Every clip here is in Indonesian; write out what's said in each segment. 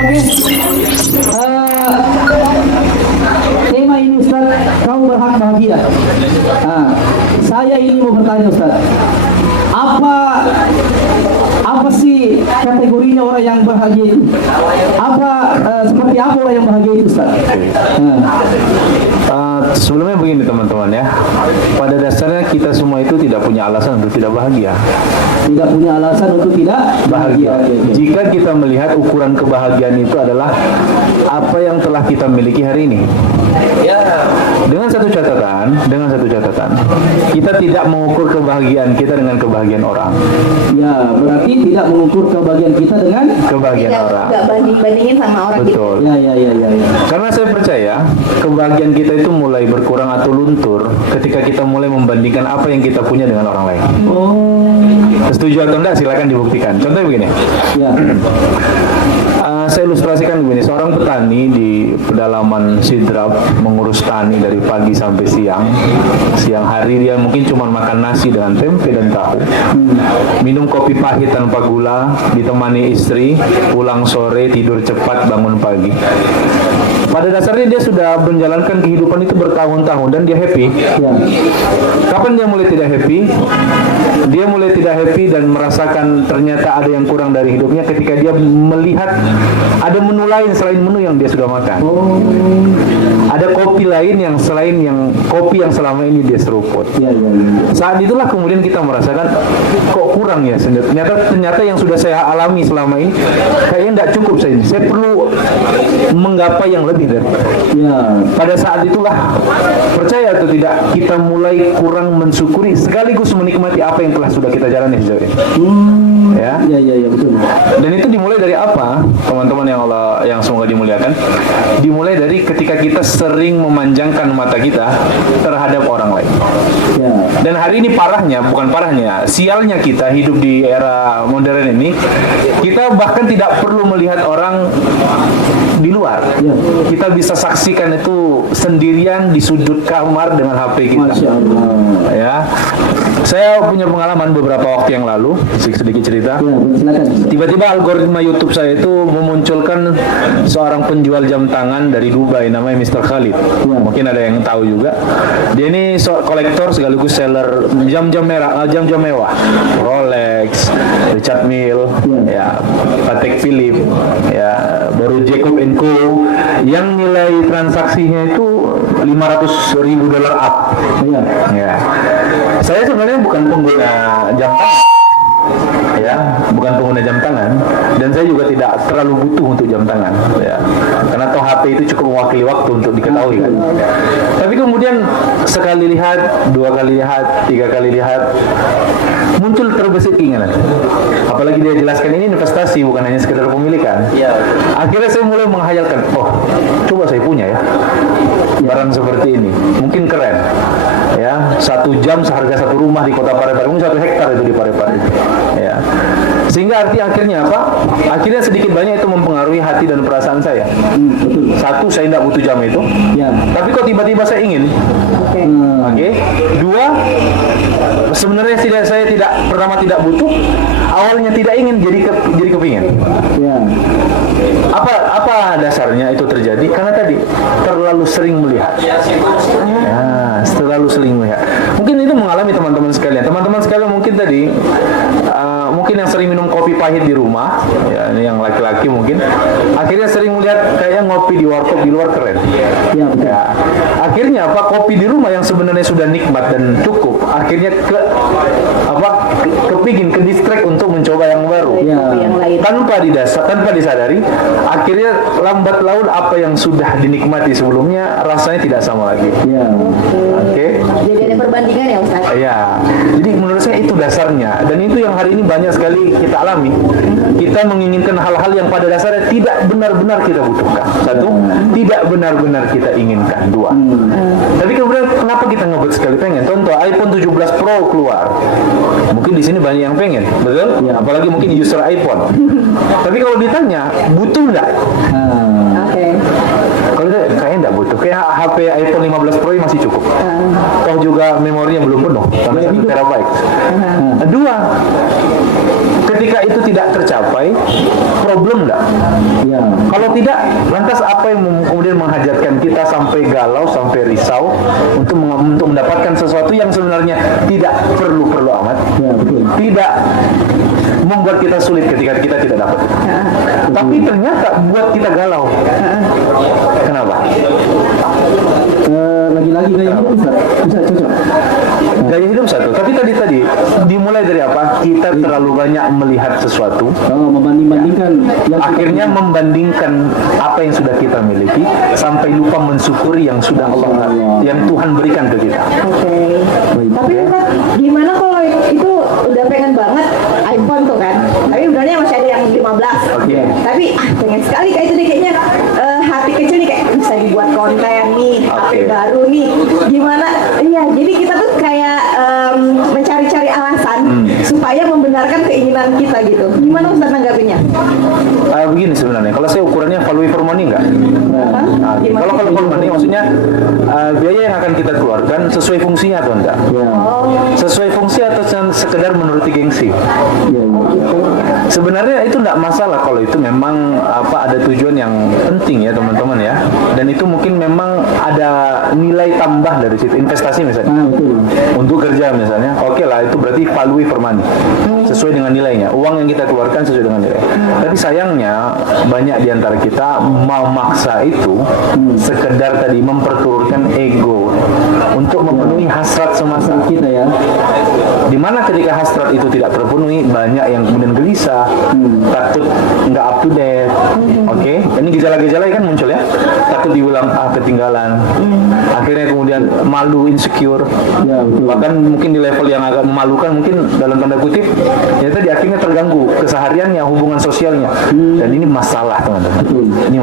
Oke. Tema ini Ustaz, kau berhak bahagia. Saya ini mau bertanya Ustaz, apa sih kategorinya orang yang bahagia itu? Seperti apa orang yang bahagia itu Ustaz? Sebelumnya begini teman-teman ya, pada dasarnya kita semua itu tidak punya alasan untuk tidak bahagia. Tidak punya alasan untuk tidak bahagia. Jika kita melihat ukuran kebahagiaan itu adalah apa yang telah kita miliki hari ini. Dengan satu catatan, kita tidak mengukur kebahagiaan kita dengan kebahagiaan orang. Ya, berarti tidak mengukur kebahagiaan kita dengan kebahagiaan orang. Tidak banding-bandingin sama orang. Betul. Ya. Karena saya percaya kebahagiaan kita itu mulai berkurang atau luntur ketika kita mulai membandingkan apa yang kita punya dengan orang lain. Setuju atau enggak silakan dibuktikan. Contohnya begini. Ya. Saya ilustrasikan begini, seorang petani di pedalaman Sidrap mengurus tani dari pagi sampai siang. Siang hari dia mungkin cuma makan nasi dengan tempe dan tahu. Minum kopi pahit tanpa gula, ditemani istri, pulang sore, tidur cepat, bangun pagi. Pada dasarnya dia sudah menjalankan kehidupan itu bertahun-tahun dan dia happy. Ya. Kapan dia mulai tidak happy? Dia mulai tidak happy dan merasakan ternyata ada yang kurang dari hidupnya ketika dia melihat ada menu lain selain menu yang dia sudah makan. Ada kopi lain yang selain yang kopi yang selama ini dia seruput. Ya. Saat itulah kemudian kita merasakan kok kurang ya. Ternyata yang sudah saya alami selama ini kayaknya tidak cukup saya ini. Saya perlu menggapai yang lebih dari. Ya. Pada saat itulah percaya atau tidak kita mulai kurang mensyukuri sekaligus menikmati apa yang telah sudah kita jalani sejauh ini. Ya. Ya, betul. Dan itu dimulai dari apa? Teman-teman yang semoga dimuliakan. Dimulai dari ketika kita sering memanjangkan mata kita terhadap orang lain. Ya. Dan hari ini bukan parahnya, sialnya kita hidup di era modern ini, kita bahkan tidak perlu melihat orang di luar. Ya. Kita bisa saksikan itu sendirian di sudut kamar dengan HP kita. Masya Allah. Ya. Saya punya pengalaman beberapa waktu yang lalu, sedikit cerita. Ya, silakan. Tiba-tiba algoritma YouTube saya itu memunculkan seorang penjual jam tangan dari Dubai namanya Mr. Khalid. Ya. Mungkin ada yang tahu juga. Dia ini kolektor sekaligus seller jam-jam mewah. Rolex, Richard Mille, ya, Patek Philippe, ya, baru Jacob & Co yang nilai transaksinya itu $500,000 up. Ya. Ya. Saya sebenarnya bukan pengguna jam tangan. Ya, bukan pengguna jam tangan dan saya juga tidak terlalu butuh untuk jam tangan ya. Karena toh HP itu cukup mewakili waktu untuk diketahui kan. Tapi kemudian sekali lihat, dua kali lihat, tiga kali lihat muncul terbesit keinginan. Apalagi dia jelaskan ini investasi bukan hanya sekedar pemilikan. Ya. Akhirnya saya mulai menghayalkan, coba saya punya ya barang seperti ini, mungkin keren. Ya, 1 jam seharga 1 rumah di kota Parepare, mungkin 1 hektar itu di Parepare. Ya. Sehingga akhirnya apa? Akhirnya sedikit banyak itu mempengaruhi hati dan perasaan saya. Betul. 1, saya tidak butuh jam itu. Ya. Tapi kok tiba-tiba saya ingin. Oke. 2, sebenarnya saya pertama tidak butuh, awalnya tidak ingin jadi kepingin. Ya. Apa dasarnya itu terjadi? Karena tadi terlalu sering melihat. Ya, terlalu sering melihat. Mungkin itu mengalami teman-teman sekalian. Teman-teman sekalian mungkin tadi mungkin yang sering minum kopi pahit di rumah, ya, ini yang laki-laki mungkin akhirnya sering melihat kayaknya ngopi di warkop di luar keren. Ya. Akhirnya kopi di rumah yang sebenarnya sudah nikmat dan cukup, akhirnya kepingin ke distract untuk mencoba yang baru. Ya. Tanpa disadari, akhirnya lambat laun apa yang sudah dinikmati sebelumnya rasanya tidak sama lagi. Ya. Oke. Jadi ada perbandingan ya Ustaz? Ya. Jadi menurut saya itu dasarnya, dan itu yang hari ini banyak sekali kita alami. Kita menginginkan hal-hal yang pada dasarnya tidak benar-benar kita butuhkan. 1, tidak benar-benar kita inginkan. 2. Tapi kemudian kenapa kita ngebet sekali pengen? Contoh iPhone 17 Pro keluar. Mungkin di sini banyak yang pengen, betul? Ya. Apalagi mungkin user iPhone. Tapi kalau ditanya, butuh nggak? Oke. Kalau kayaknya nggak butuh. Kayak HP iPhone 15 Pro masih cukup. Toh juga memorinya belum penuh, sampai 1 terabyte. 2, ketika ketika itu tidak tercapai, problem enggak? Ya. Kalau tidak, lantas apa yang kemudian menghajatkan kita sampai galau, sampai risau untuk mendapatkan sesuatu yang sebenarnya tidak perlu amat, Ya, betul. tidak membuat kita sulit ketika kita tidak dapat. Tapi ternyata buat kita galau. Kenapa? Lagi-lagi gaya hidup Ustaz. Bisa cocok. Gaya hidup satu. Tapi tadi dimulai dari apa? Kita terlalu banyak melihat sesuatu. Kalau membanding-bandingkan yang Akhirnya membandingkan apa yang sudah kita miliki sampai lupa mensyukuri yang sudah yang Tuhan berikan ke kita. Oke. Tapi Ustaz, gimana kalau itu udah pengen banget iPhone tuh kan? Tapi sebenarnya masih ada yang 15. Oke. Tapi pengen sekali kayak itu nih kayaknya hati kecil nih kayak bisa dibuat konten nih, HP Oke. baru nih. Gimana? Iya, jadi kita tuh kayak mencari-cari alasan supaya membenarkan keinginan kita gitu. Gimana Ustaz nanggapinnya? Begini sebenarnya, kalau saya ukurannya value for money enggak? Gimana? Kalau value for money maksudnya biaya yang akan kita keluarkan sesuai fungsinya atau enggak? Ya. Sesuai fungsi atau sekedar menuruti gengsi? Ya. Sebenarnya itu enggak masalah kalau itu memang ada tujuan yang penting ya teman-teman ya. Dan itu mungkin memang ada nilai tambah dari situ, investasi misalnya. Betul. Untuk kerja misalnya, oke lah itu berarti value for money, sesuai dengan nilainya. Uang yang kita keluarkan sesuai dengan nilai. Tapi sayangnya banyak di antara kita memaksa itu sekedar tadi memperturutkan ego untuk memenuhi hasrat semasa Kita ya. Dimana ketika hasrat itu tidak terpenuhi, banyak yang kemudian gelisah, takut nggak up to date. Oke, ini gejala-gejala kan muncul ya, takut diulang ketinggalan, akhirnya kemudian malu, insecure, Ya, betul. bahkan mungkin di level yang agak memalukan, mungkin dalam tanda kutip, ya tadi akhirnya terganggu kesehariannya, hubungan sosialnya, dan ini masalah teman-teman. Ini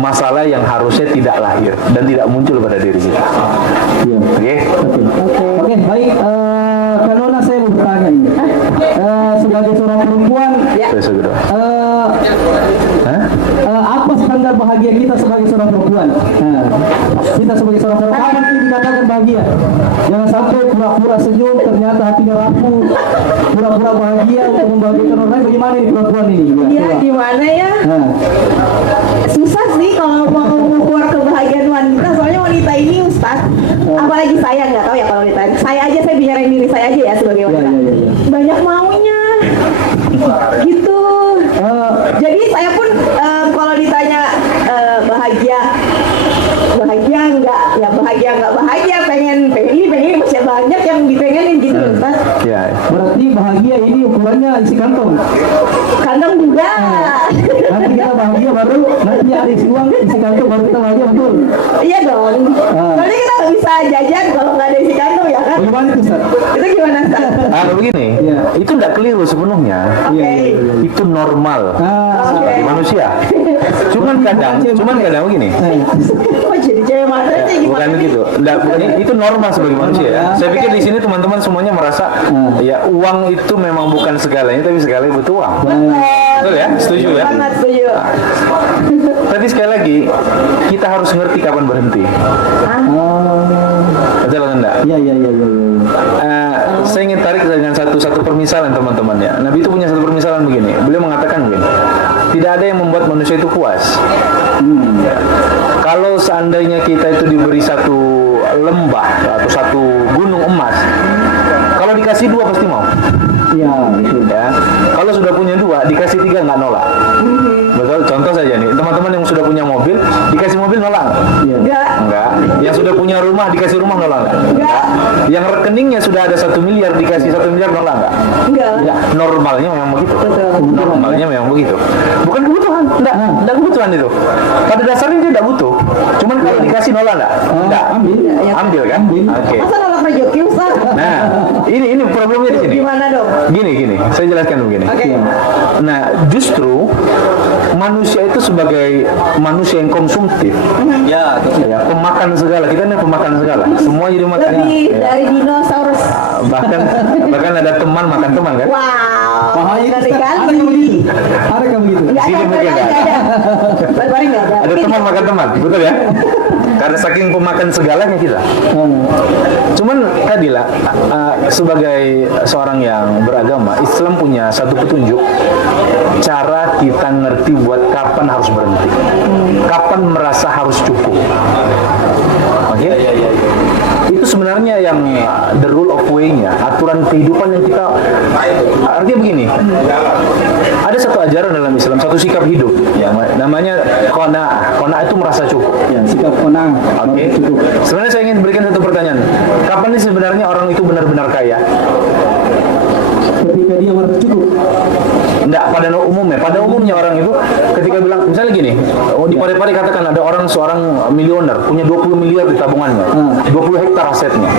masalah yang harusnya tidak lahir dan tidak muncul pada diri kita. Ya. Oke? Oke, baik. Kalona saya mau bertanya ini. Sebagai seorang perempuan, Saya segera. Hah? apa standar bahagia kita sebagai seorang perempuan? Kita sebagai seorang perempuan apa yang dikatakan bahagia? Jangan sampai pura-pura senyum ternyata hatinya rapuh, pura-pura bahagia untuk membahagiakan orang lain. Bagaimana ini perempuan ini? Iya, coba. gimana ya? Nah, Susah sih kalau mau mengukur kebahagiaan wanita, soalnya wanita ini Ustaz, apalagi saya nggak tahu ya kalau wanita. Saya aja, saya bicarain diri saya aja ya sebagai wanita. Ya. Banyak maunya, gitu. Jadi saya pun kalau ditanya bahagia nggak bahagia, pengen ini masih banyak yang dipengenin gitu Ustaz. Ya. berarti bahagia ini ukurannya isi kantong. Kantong juga. Nanti kita bahagia baru nanti ada isi uang isi kantong baru kita bahagia, betul. Iya dong. Soalnya kita nggak bisa jajan kalau nggak ada isi kantong ya kan? Bagaimana itu Ustaz? Itu gimana Ustaz? Begini, Iya. itu tidak keliru sepenuhnya. Oke. Itu normal Oke. di manusia. Cuman kadang begini. Oh jadi cewek mana sih? Bukan begitu. Bukan itu normal sebagai manusia ya. Saya pikir di sini teman-teman semuanya merasa ya uang itu memang bukan segalanya, tapi segalanya butuh uang. Betul ya? Setuju ya? Sangat setuju. Tapi sekali lagi kita harus ngerti kapan berhenti. Betul atau enggak? Iya. Saya ingin tarik dengan satu permisalan teman-teman ya. Nabi itu punya satu permisalan begini. Beliau mengatakan begini, tidak ada yang membuat manusia itu puas. Kalau seandainya kita itu diberi satu lembah atau satu gunung emas, kalau dikasih 2 pasti mau. Iya, betul. Ya. Kalau sudah punya 2, dikasih 3 nggak nolak. Betul. Contoh saja nih, teman-teman yang sudah punya mobil, dikasih mobil nolak nggak? Iya. Enggak. Yang sudah punya rumah, dikasih rumah nolak nggak? Enggak. Yang rekeningnya sudah ada 1 miliar, dikasih 1 miliar nolak nggak? Enggak. Ya, normalnya memang begitu. Betul. Normalnya memang begitu. Bukan kebutuhan, enggak kebutuhan itu. Pada dasarnya dia enggak butuh. Cuman kalau dikasih nolak enggak? Enggak. Ambil kan? Oke. Masa nolak rezeki Ustaz? Nah, ini problemnya di sini. Gimana dong? Gini, saya jelaskan begini. Oke. Nah, justru manusia itu sebagai manusia yang konsumtif, ya, pemakan segala. Kita ini pemakan segala. Semua jadi makan. Lebih dari dinosaurus. Bahkan ada teman makan teman kan? Wow. Bahaya Dari Ustaz. Ada kali. yang begitu? Ada yang begitu? Enggak Sini ada, mungkin enggak enggak. ada. Baru-baru enggak ada. Ada teman makan teman, betul ya? Karena saking pemakan segalanya kita. Cuman tadilah sebagai seorang yang beragama, Islam punya satu petunjuk cara kita ngerti buat kapan harus berhenti, kapan merasa harus cukup. Oke? Itu sebenarnya yang the rule of way-nya, aturan kehidupan yang kita, artinya begini, ada satu ajaran dalam Islam, satu sikap hidup yang namanya qanaah. Qanaah itu merasa cukup. Ya, sikap qanaah. Oke. Sebenarnya saya ingin berikan satu pertanyaan. Kapan sih sebenarnya orang itu benar-benar kaya? Ketika dia merasa cukup. Enggak, pada umumnya orang itu ketika bilang, misalnya gini, di Pare-Pare katakan ada seorang milioner, punya 20 miliar di tabungannya, 20 hektar asetnya,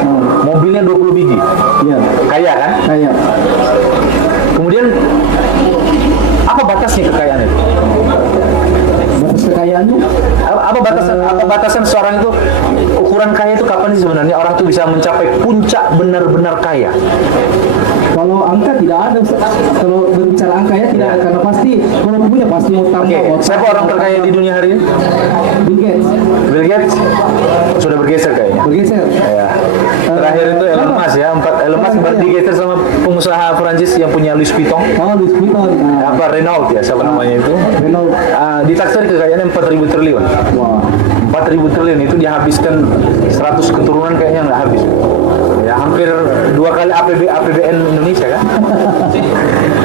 mobilnya 20 biji, Ya, kaya kan? kaya. Kemudian apa batasnya kekayaan itu? Batas kekayaannya? Apa batasan seorang itu, ukuran kaya itu kapan sih sebenarnya orang itu bisa mencapai puncak benar-benar kaya? Kalau angka tidak ada, Ustaz. Kalau berbicara angka ya tidak ada, karena pasti kalau punya pasti mau tambah. Oke, siapa orang terkaya di dunia hari ini? Bill Gates. Bill Gates sudah bergeser kayaknya. Bergeser. Ya. Terakhir itu Elon Musk ya, Elon Musk bergeser sama pengusaha Perancis yang punya Louis Vuitton. Oh, Louis Vuitton. Apa Renault ya, siapa namanya itu? Renault. Ditaksir kekayaannya 4.000 triliun. Wah. 4.000 triliun itu dihabiskan 100 keturunan kayaknya nggak habis. Ya, hampir 2 kali APBN Indonesia kan?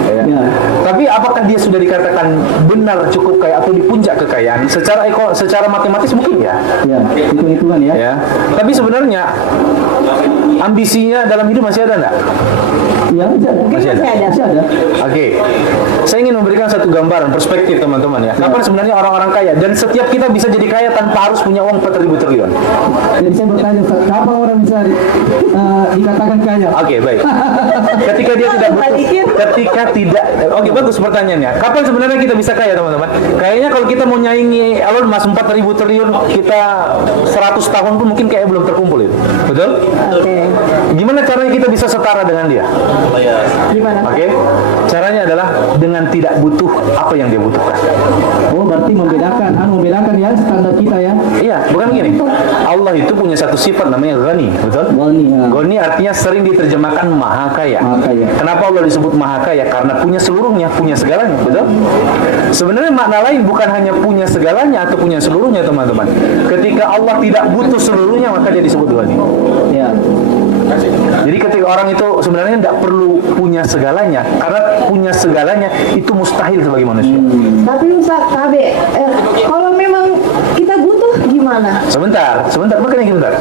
Ya. Ya. Tapi apakah dia sudah dikatakan benar cukup kaya atau di puncak kekayaan? Secara matematis mungkin ya. Ya, hitung-hitungan ya. Ya. Tapi sebenarnya ambisinya dalam hidup masih ada enggak? Ya, Masih ada. Masih ada. Oke. Saya ingin memberikan satu gambaran perspektif teman-teman ya. Kapan sebenarnya orang-orang kaya, dan setiap kita bisa jadi kaya tanpa harus punya uang 4.000 triliun. Jadi saya bertanya, Ustaz, kapan orang bisa dikatakan kaya? Oke, baik. Ketika dia tidak butuh, oke, bagus pertanyaannya. Kapan sebenarnya kita bisa kaya, teman-teman? Kayaknya kalau kita mau nyaingi Elon Musk 4.000 triliun, kita 100 tahun pun mungkin kayak belum terkumpul itu. Betul? Oke. Gimana caranya kita bisa setara dengan dia? Gimana? Oke. Caranya adalah dengan tidak butuh apa yang dia butuhkan. Oh, berarti membedakan ya standar kita ya. Iya, bukan gini. Allah itu punya satu sifat namanya Ghani, betul? Ghani, ya. Ghani artinya sering diterjemahkan maha kaya. Maha kaya. Kenapa Allah disebut maha kaya? Karena punya seluruhnya, punya segalanya, betul? Sebenarnya makna lain bukan hanya punya segalanya atau punya seluruhnya, teman-teman. Ketika Allah tidak butuh seluruhnya, maka dia disebut Ghani. Ya. Jadi ketika orang itu sebenarnya tidak perlu punya segalanya, karena punya segalanya itu mustahil sebagai manusia. Tapi Ustaz, Kabe, kalau memang kita butuh gimana? Sebentar, makanya sebentar.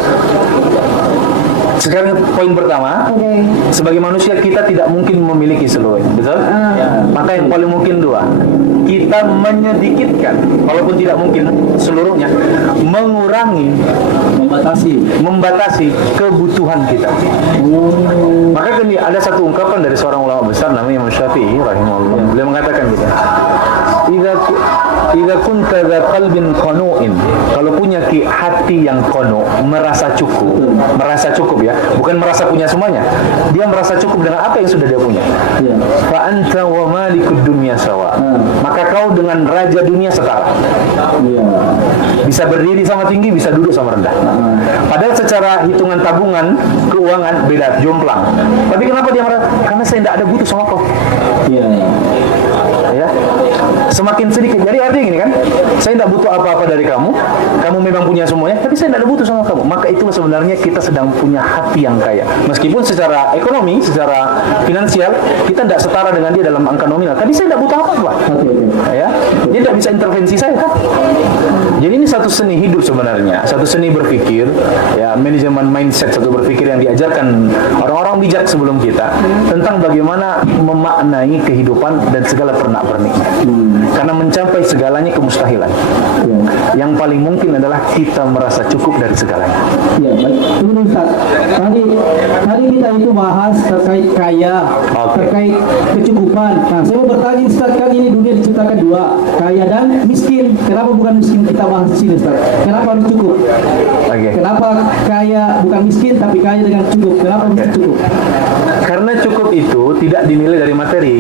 Sekarang poin pertama, Oke. sebagai manusia kita tidak mungkin memiliki seluruhnya, betul? Maka yang paling mungkin dua, kita menyedikitkan, walaupun tidak mungkin seluruhnya, mengurangi, membatasi kebutuhan kita. Maka gini, ada satu ungkapan dari seorang ulama besar namanya Imam Syafi'i rahimahullah. Beliau mengatakan gitu. Idza kunta dza qalbin qanu'in, kalau punya hati yang qanu, merasa cukup ya, bukan merasa punya semuanya. Dia merasa cukup dengan apa yang sudah dia punya. Ya. Fa anta wa malikud dunya sawa. Maka kau dengan raja dunia setara. Ya. Bisa berdiri sama tinggi, bisa duduk sama rendah. Padahal secara hitungan tabungan, keuangan beda, jomplang. Tapi kenapa dia merasa? Karena saya tidak ada butuh sama kau. Iya. Ya, semakin sedikit. Jadi artinya gini kan, saya tidak butuh apa-apa dari kamu memang punya semuanya, tapi saya tidak ada butuh sama kamu. Maka itulah sebenarnya kita sedang punya hati yang kaya. Meskipun secara ekonomi, secara finansial kita tidak setara dengan dia dalam angka nominal, tapi saya tidak butuh apa-apa. Ya, dia tidak bisa intervensi saya kan. Jadi ini satu seni hidup sebenarnya, satu seni berpikir, ya, manajemen mindset, satu berpikir yang diajarkan orang-orang bijak sebelum kita tentang bagaimana memaknai kehidupan dan segala pernak-perniknya. Karena mencapai segalanya kemustahilan. Yang paling mungkin adalah kita merasa cukup dari segalanya. Ya, baik. Tunggu Ustaz. Tadi kita itu bahas terkait kaya, terkait kecukupan. Nah, saya mau bertanya Ustaz, kan ini dunia diciptakan dua, kaya dan miskin. Kenapa bukan miskin kita bahas di sini Ustaz? Kenapa harus cukup? Kenapa kaya bukan miskin tapi kaya dengan cukup? Kenapa harus cukup? Karena cukup itu tidak dinilai dari materi.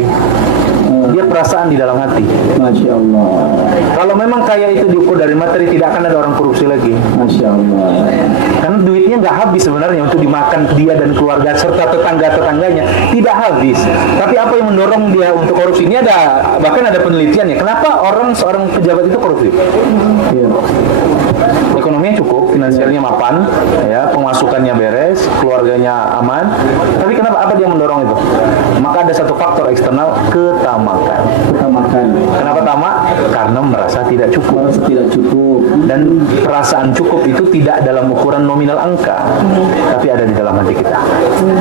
Dia perasaan di dalam hati. Masya Allah. Kalau memang kaya itu diukur dari materi, tidak akan ada orang korupsi lagi. Masya Allah. Karena duitnya nggak habis sebenarnya untuk dimakan dia dan keluarga serta tetangga-tetangganya, tidak habis. Tapi apa yang mendorong dia untuk korupsi? Ini bahkan ada penelitiannya. Kenapa seorang pejabat itu korupsi? Iya. Ekonominya cukup, finansialnya mapan, ya, pemasukannya beres, keluarganya aman. Tapi kenapa? Apa dia mendorong itu? Maka ada satu faktor eksternal, ketamakan. Ketamakan. Kenapa tamak? Karena merasa tidak cukup. Merasa tidak cukup. Dan perasaan cukup itu tidak dalam ukuran nominal angka, tapi ada di dalam hati kita.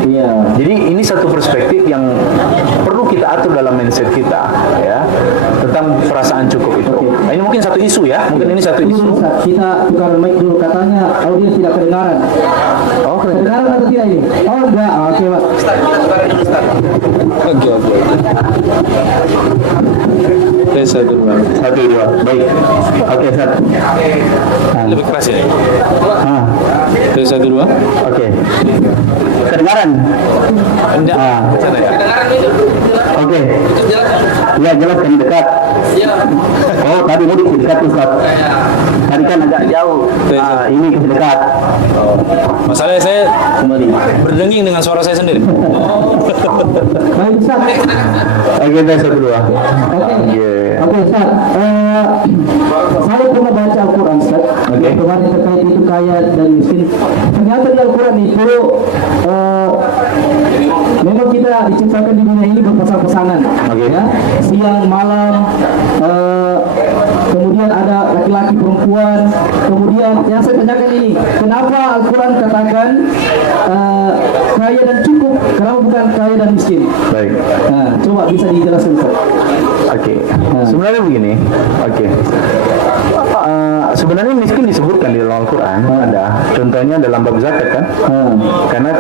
Iya. Jadi ini satu perspektif yang perlu kita atur dalam mindset kita, ya, tentang perasaan cukup itu. Nah, ini mungkin satu isu ya, mungkin ini satu isu. Kita tukar mic dulu, katanya audiens tidak kedengaran. Oh, Kedengaran atau tidak ini? Oh enggak, oke Pak. Oke. Satu dua, baik. Oke, Sat. Lebih keras ya? Ah, Dari 1, 2. oke. Kedengaran? Enggak. Sana ya? Oke. Ya, jelas kan dekat. Oh, tadi mau dekat Ustaz. Tadi kan agak jauh. Ini dekat. Masalahnya saya Kembali. berdenging dengan suara saya sendiri. Baik Ustaz. Oke, tes 1, 2. Oke. Oke Ustaz. Saya pernah baca Al-Quran Ustaz. Oke. Kemarin terkait itu kaya dan miskin. Ternyata di Al-Quran itu memang kita diciptakan di dunia ini berpasang-pasangan. Oke. Ya, siang, malam, kemudian ada laki-laki, perempuan. Kemudian yang saya tanyakan ini, kenapa Al-Quran katakan kaya dan cukup? Kenapa bukan kaya dan miskin? Baik. Nah, coba bisa dijelaskan Ustaz. Oke. Sebenarnya begini. Oke. Sebenarnya miskin disebutkan di dalam Al-Quran, ada. Contohnya dalam bab zakat kan? Karena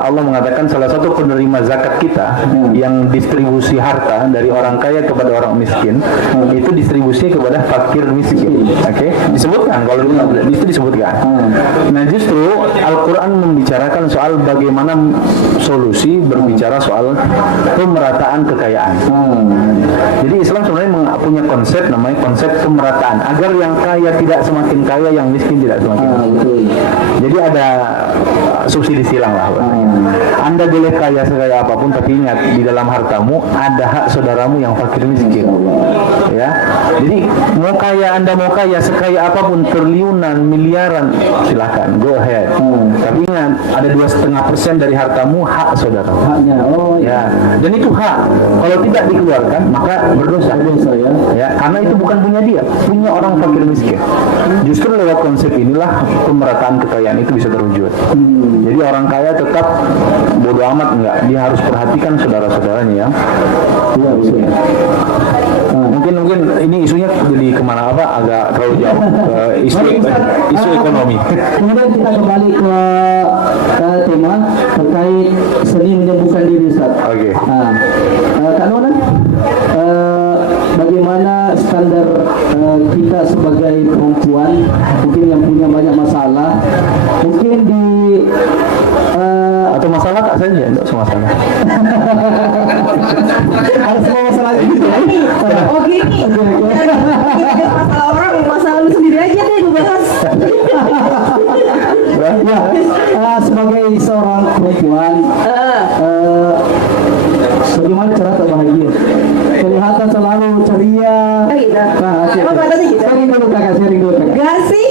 Allah mengatakan salah satu penerima zakat kita yang distribusi harta dari orang kaya kepada orang miskin itu distribusinya kepada fakir miskin. Oke? Disebutkan kalau itu disebutkan. Nah, justru Al-Quran membicarakan soal bagaimana solusi berbicara soal pemerataan kekayaan. Jadi Islam sebenarnya punya konsep namanya konsep pemerataan agar yang kaya tidak semakin kaya, yang miskin tidak semakin miskin. Jadi ada subsidi silang lah. Anda boleh kaya sekaya apapun, tapi ingat di dalam hartamu ada hak saudaramu yang fakir miskin. Ya, jadi mau kaya Anda mau kaya sekaya apapun, triliunan, miliaran, silakan, go ahead. Tapi ingat ada 2,5% dari hartamu hak saudara. Haknya. Oh Ya, dan itu hak. Kalau tidak dikeluarkan maka berdosa. Berdosa ya. Ya, karena itu bukan punya dia, punya orang fakir miskin. Justru lewat konsep inilah pemerataan kekayaan itu bisa terwujud. Jadi orang kaya tetap bodoh amat enggak, dia harus perhatikan saudara-saudaranya yang miskin. Mungkin ini isunya jadi kemana agak terlalu jauh ke isu ekonomi. Kemudian kita kembali ke tema terkait seni menyembuhkan diri Ustaz. Oke. Kak Nona, bagaimana standar kita sebagai perempuan mungkin yang punya banyak masalah, mungkin di Atau masalah kak saja, enggak semua masalah. ada semua masalah gitu ya? Oh gini. Masalah orang, masalah lu sendiri aja deh gue bahas. Ya, sebagai seorang perempuan, bagaimana cara tak bahagia? Kelihatan selalu ceria. Gitu. Emang Oke. katanya gitu? Sharing dulu kakak, sharing dulu kakak. Gak sih,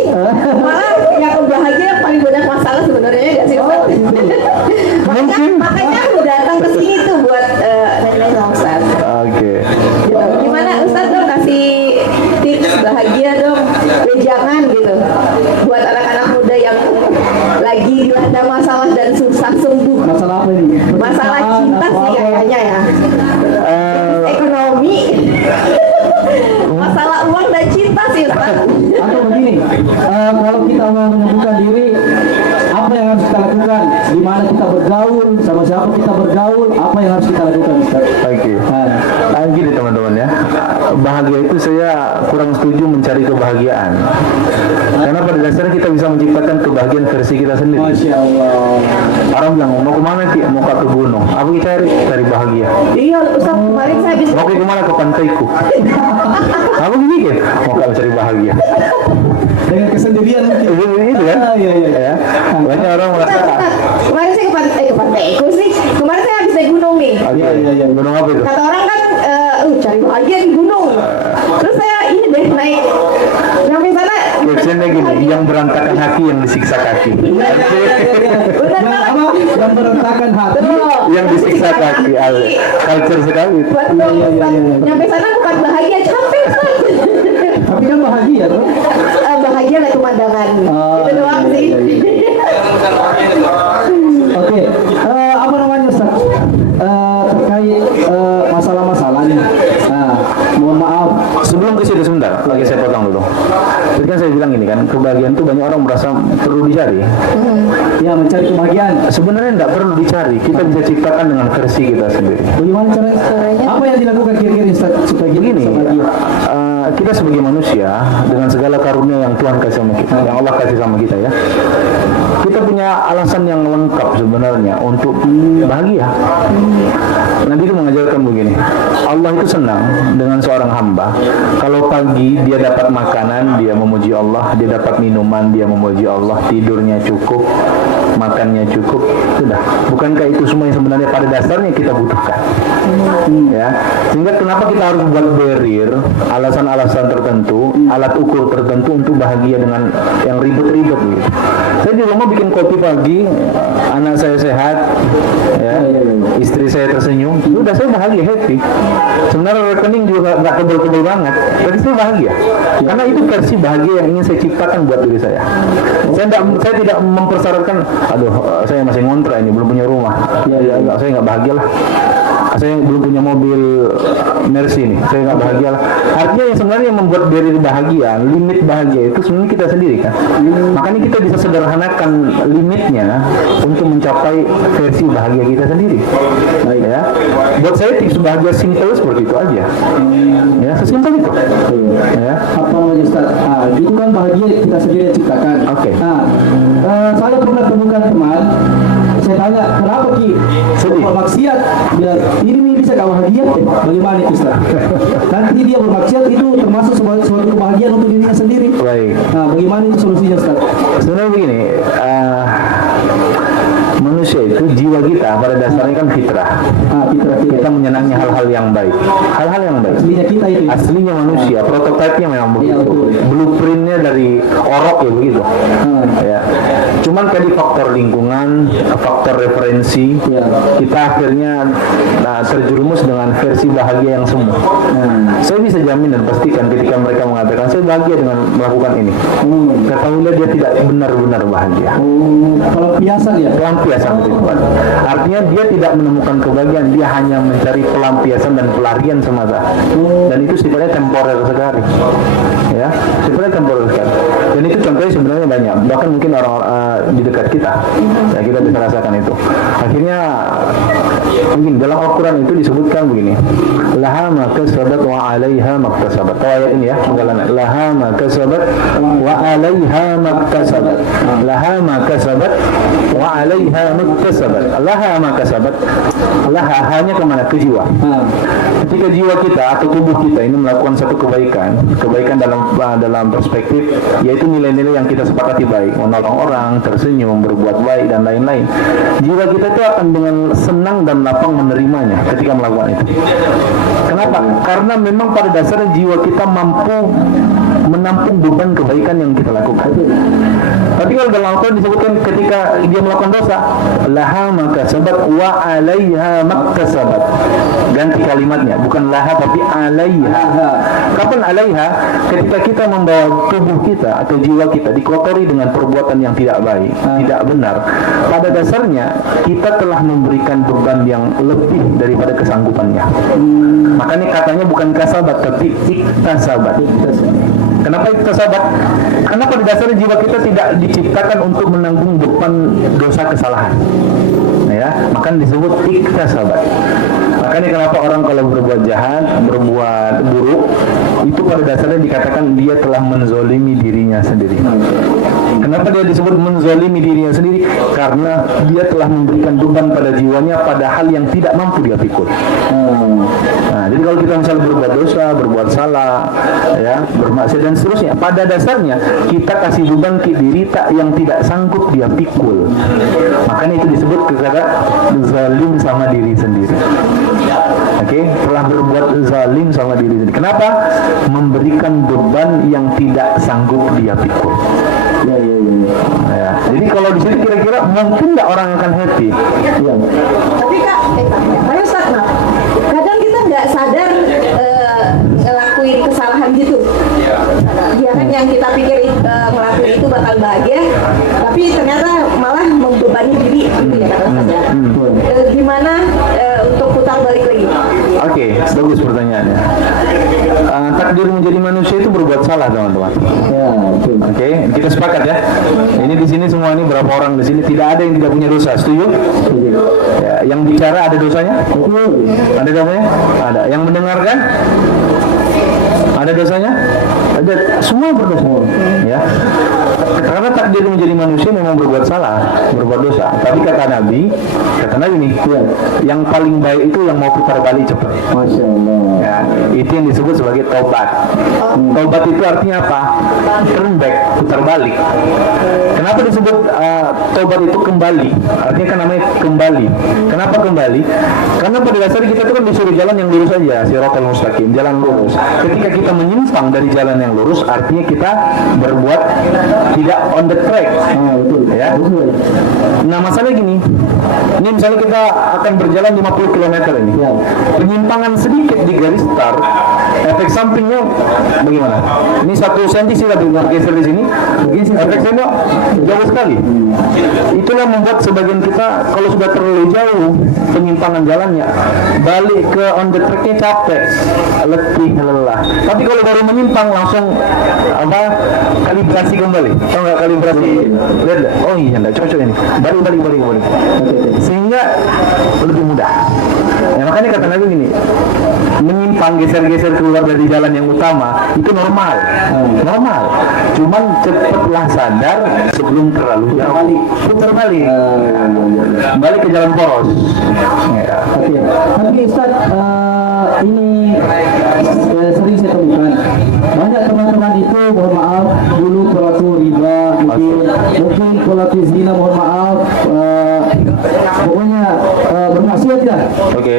malah yang bahagia yang paling banyak masalah sebenarnya gak sih? Makanya aku datang ke sini tuh buat nanya-nanya sama Ustaz. Oke. Gitu. Gimana Ustaz dong kasih tips bahagia dong, jangan gitu, buat anak-anak muda yang lagi dilanda masalah dan susah sembuh. Masalah apa ini? Masalah cinta Atau sih apa? kayaknya ya. Ekonomi. Masalah uang dan cinta sih Ustaz. Atau begini, kalau kita mau menyembuhkan diri, apa yang harus kita lakukan? Di mana kita bergaul, sama siapa kita bergaul, apa yang harus kita lakukan Ustaz? Oke. Gini teman-teman ya, bahagia itu saya kurang setuju mencari kebahagiaan. Karena pada dasarnya kita bisa menciptakan kebahagiaan versi kita sendiri. Masya Allah. Orang bilang mau kemana Ki? Mau ke gunung. Apa kita cari bahagia? Iya Ustaz, kemarin saya habis Mau ke kemana? Ke pantaiku. Apa gini bahagia. Dengan kesendirian mungkin. Itu kan? Iya. Ya. Banyak orang merasa Kemarin saya ke Pantai Eko sih. Kemarin saya habis naik gunung nih. Iya. gunung apa itu? Kata orang kan cari bahagia di gunung. Terus saya ini deh naik sampai sana. Captionnya gini, yang berantakan hati yang disiksa kaki. Benar Yang banget. apa? Yang berontakan hati. Betul. Yang disiksa kaki. Culture sekali. Betul. Iya. Nyampe sana bukan bahagia, capek Ustaz. Tapi kan bahagia tuh. Bahagia lah pemandangan. Oh, Itu doang sih. Oke, apa namanya Ustaz? Terkait masalah-masalah nih. Nah, mohon maaf. Sebelum ke situ sebentar, lagi saya potong dulu. Tadi kan saya bilang ini kan, kebahagiaan itu banyak orang merasa perlu dicari. Ya, mencari kebahagiaan. Sebenarnya tidak perlu dicari, kita bisa ciptakan dengan versi kita sendiri. Bagaimana caranya? Apa yang dilakukan kira-kira Ustaz supaya kita Begini, bisa bahagia? kita sebagai manusia dengan segala karunia yang Tuhan kasih sama kita, yang Allah kasih sama kita ya, kita punya alasan yang lengkap sebenarnya untuk bahagia. Nabi itu mengajarkan begini, Allah itu senang dengan seorang hamba kalau pagi dia dapat makanan, dia memuji Allah, dia dapat minuman, dia memuji Allah, tidurnya cukup, makannya cukup, sudah. Bukankah itu semua yang sebenarnya pada dasarnya kita butuhkan? Ya, sehingga kenapa kita harus buat barrier, alasan-alasan tertentu, alat ukur tertentu untuk bahagia dengan yang ribet-ribet gitu. Saya di rumah bikin kopi pagi, anak saya sehat, ya, istri saya tersenyum, udah saya bahagia, happy. Sebenarnya rekening juga nggak tebel-tebel banget, tapi saya bahagia. Karena itu versi bahagia yang ingin saya ciptakan buat diri saya. Saya tidak mempersyaratkan, aduh, saya masih ngontrak ini, belum punya rumah. Saya nggak bahagia lah. Saya belum punya mobil Mercy nih, saya nggak bahagia lah. Artinya yang sebenarnya yang membuat diri bahagia, limit bahagia itu sebenarnya kita sendiri kan. Makanya kita bisa sederhanakan limitnya untuk mencapai versi bahagia kita sendiri. Baik ya. Buat saya tips bahagia simple seperti itu aja. Ya, sesimpel itu. Ya. Apa namanya Ustaz? Itu kan bahagia kita sendiri yang ciptakan. Oke. Saya pernah temukan teman. Saya tanya, kenapa Ki? Sedih. Bermaksiat. Bilang, ini bisa gak bahagia? Bagaimana itu Ustaz? Nanti dia bermaksiat itu termasuk sebagai suatu kebahagiaan untuk dirinya sendiri. Baik. Nah, bagaimana itu solusinya Ustaz? Sebenarnya begini, manusia itu jiwa kita pada dasarnya kan fitrah. Kita menyenangi hal-hal yang baik, hal-hal yang baik. Aslinya kita itu. Aslinya manusia, prototipenya memang begitu. Blueprintnya dari orok ya begitu. Ya. Cuman tadi faktor lingkungan, faktor referensi, kita akhirnya terjerumus dengan versi bahagia yang semu. Saya bisa jamin dan pastikan ketika mereka mengatakan saya bahagia dengan melakukan ini, ketahuilah dia tidak benar-benar bahagia. Pelampiasan ya? Pelampiasan itu. Artinya dia tidak menemukan kebahagiaan, dia hanya mencari pelampiasan dan pelarian semata. Dan itu sifatnya temporer sekali. Ya, sifatnya temporer sekali. Dan itu contohnya sebenarnya banyak. Bahkan mungkin orang di dekat kita. Ya, kita bisa rasakan itu. Akhirnya mungkin dalam Al-Quran itu disebutkan begini. Laha ma kasabat wa 'alaiha maktasabat. Ayat ini ya, penggalan. Laha ma kasabat wa 'alaiha maktasabat. Laha ma kasabat wa 'alaiha maktasabat. Laha ma kasabat. Laha hanya kemana? Ke jiwa. Ketika jiwa kita atau tubuh kita ini melakukan satu kebaikan dalam perspektif yaitu nilai-nilai yang kita sepakati baik, menolong orang, tersenyum, berbuat baik dan lain-lain. Jiwa kita itu akan dengan senang dan lapang menerimanya ketika melakukan itu. Kenapa? Karena memang pada dasarnya jiwa kita mampu menampung beban kebaikan yang kita lakukan. Tapi kalau dalam Al-Quran disebutkan ketika dia melakukan dosa, laha makasabat wa 'alaiha maktasabat. Ganti kalimatnya, bukan laha tapi 'alaiha. Kapan 'alaiha? Ketika kita membawa tubuh kita atau jiwa kita dikotori dengan perbuatan yang tidak baik, tidak benar. Pada dasarnya kita telah memberikan beban yang lebih daripada kesanggupannya. Makanya katanya bukan kasabat tapi iktasabat. Kenapa iktasabat? Karena pada dasarnya jiwa kita tidak diciptakan untuk menanggung beban dosa kesalahan. Ya, maka disebut iktasabat. Makanya kenapa orang kalau berbuat jahat, berbuat buruk, itu pada dasarnya dikatakan dia telah menzolimi dirinya sendiri. Kenapa dia disebut menzolimi dirinya sendiri? Karena dia telah memberikan beban pada jiwanya pada hal yang tidak mampu dia pikul. Nah, jadi kalau kita misalnya berbuat dosa, berbuat salah, ya, bermaksiat dan seterusnya, pada dasarnya kita kasih beban ke diri yang tidak sanggup dia pikul. Makanya itu disebut kata zalim sama diri sendiri. Oke, telah berbuat zalim sama diri sendiri. Kenapa? Memberikan beban yang tidak sanggup dia pikul. Ya. Jadi kalau di sini kira-kira mungkin nggak orang akan happy. Ya. Tapi Kak, Pak Ustaz, kadang kita nggak sadar ngelakuin kesalahan gitu. Ya kan yang kita pikir ngelakuin itu bakal bahagia, tapi ternyata malah membebani diri gitu ya kata Ustaz ya. Gimana untuk putar balik lagi? Oke, bagus pertanyaannya. Takdir menjadi manusia itu berbuat salah, teman-teman. Ya, betul. Oke, kita sepakat ya. Ini di sini semua ini berapa orang di sini tidak ada yang tidak punya dosa, setuju? Ya, yang bicara ada dosanya? Ada dosanya? Ada. Yang mendengarkan? Ada dosanya? Ada. Semua berdosa. Ya. Karena takdir menjadi manusia memang berbuat salah, berbuat dosa. Tapi kata Nabi nih, yang paling baik itu yang mau putar balik cepat. Masya Allah. Ya, itu yang disebut sebagai taubat. Taubat itu artinya apa? Turn back, putar balik. Kenapa disebut taubat itu kembali? Artinya kan namanya kembali. Kenapa kembali? Karena pada dasarnya kita itu kan disuruh jalan yang lurus aja, siratal mustaqim, jalan lurus. Ketika kita menyimpang dari jalan yang lurus, artinya kita berbuat tidak on the track. Betul. Ya. Nah, masalah gini. Ini misalnya kita akan berjalan 50 km ini. Ya. Penyimpangan sedikit di garis start, efek sampingnya bagaimana? Ini 1 cm sih lagi bergeser di sini. Efek sampingnya jauh sekali. Itulah membuat sebagian kita kalau sudah terlalu jauh penyimpangan jalannya, balik ke on the tracknya capek, letih, lelah. Tapi kalau baru menyimpang langsung kalibrasi kembali. Tahu nggak kalibrasi? Lihat, oh iya, nggak cocok ini. Balik. Sehingga lebih mudah. Ya, makanya kata Nabi gini, menyimpang geser-geser keluar dari jalan yang utama itu normal. Normal. Cuman cepatlah sadar sebelum terlalu jauh. Putar balik. Balik ke jalan poros. Ya. Tapi Ustaz, ini sering saya temukan banyak teman-teman itu, mohon maaf, dulu pelaku riba, mungkin pelaku zina, mohon maaf, pokoknya bermaksiat ya. Oke.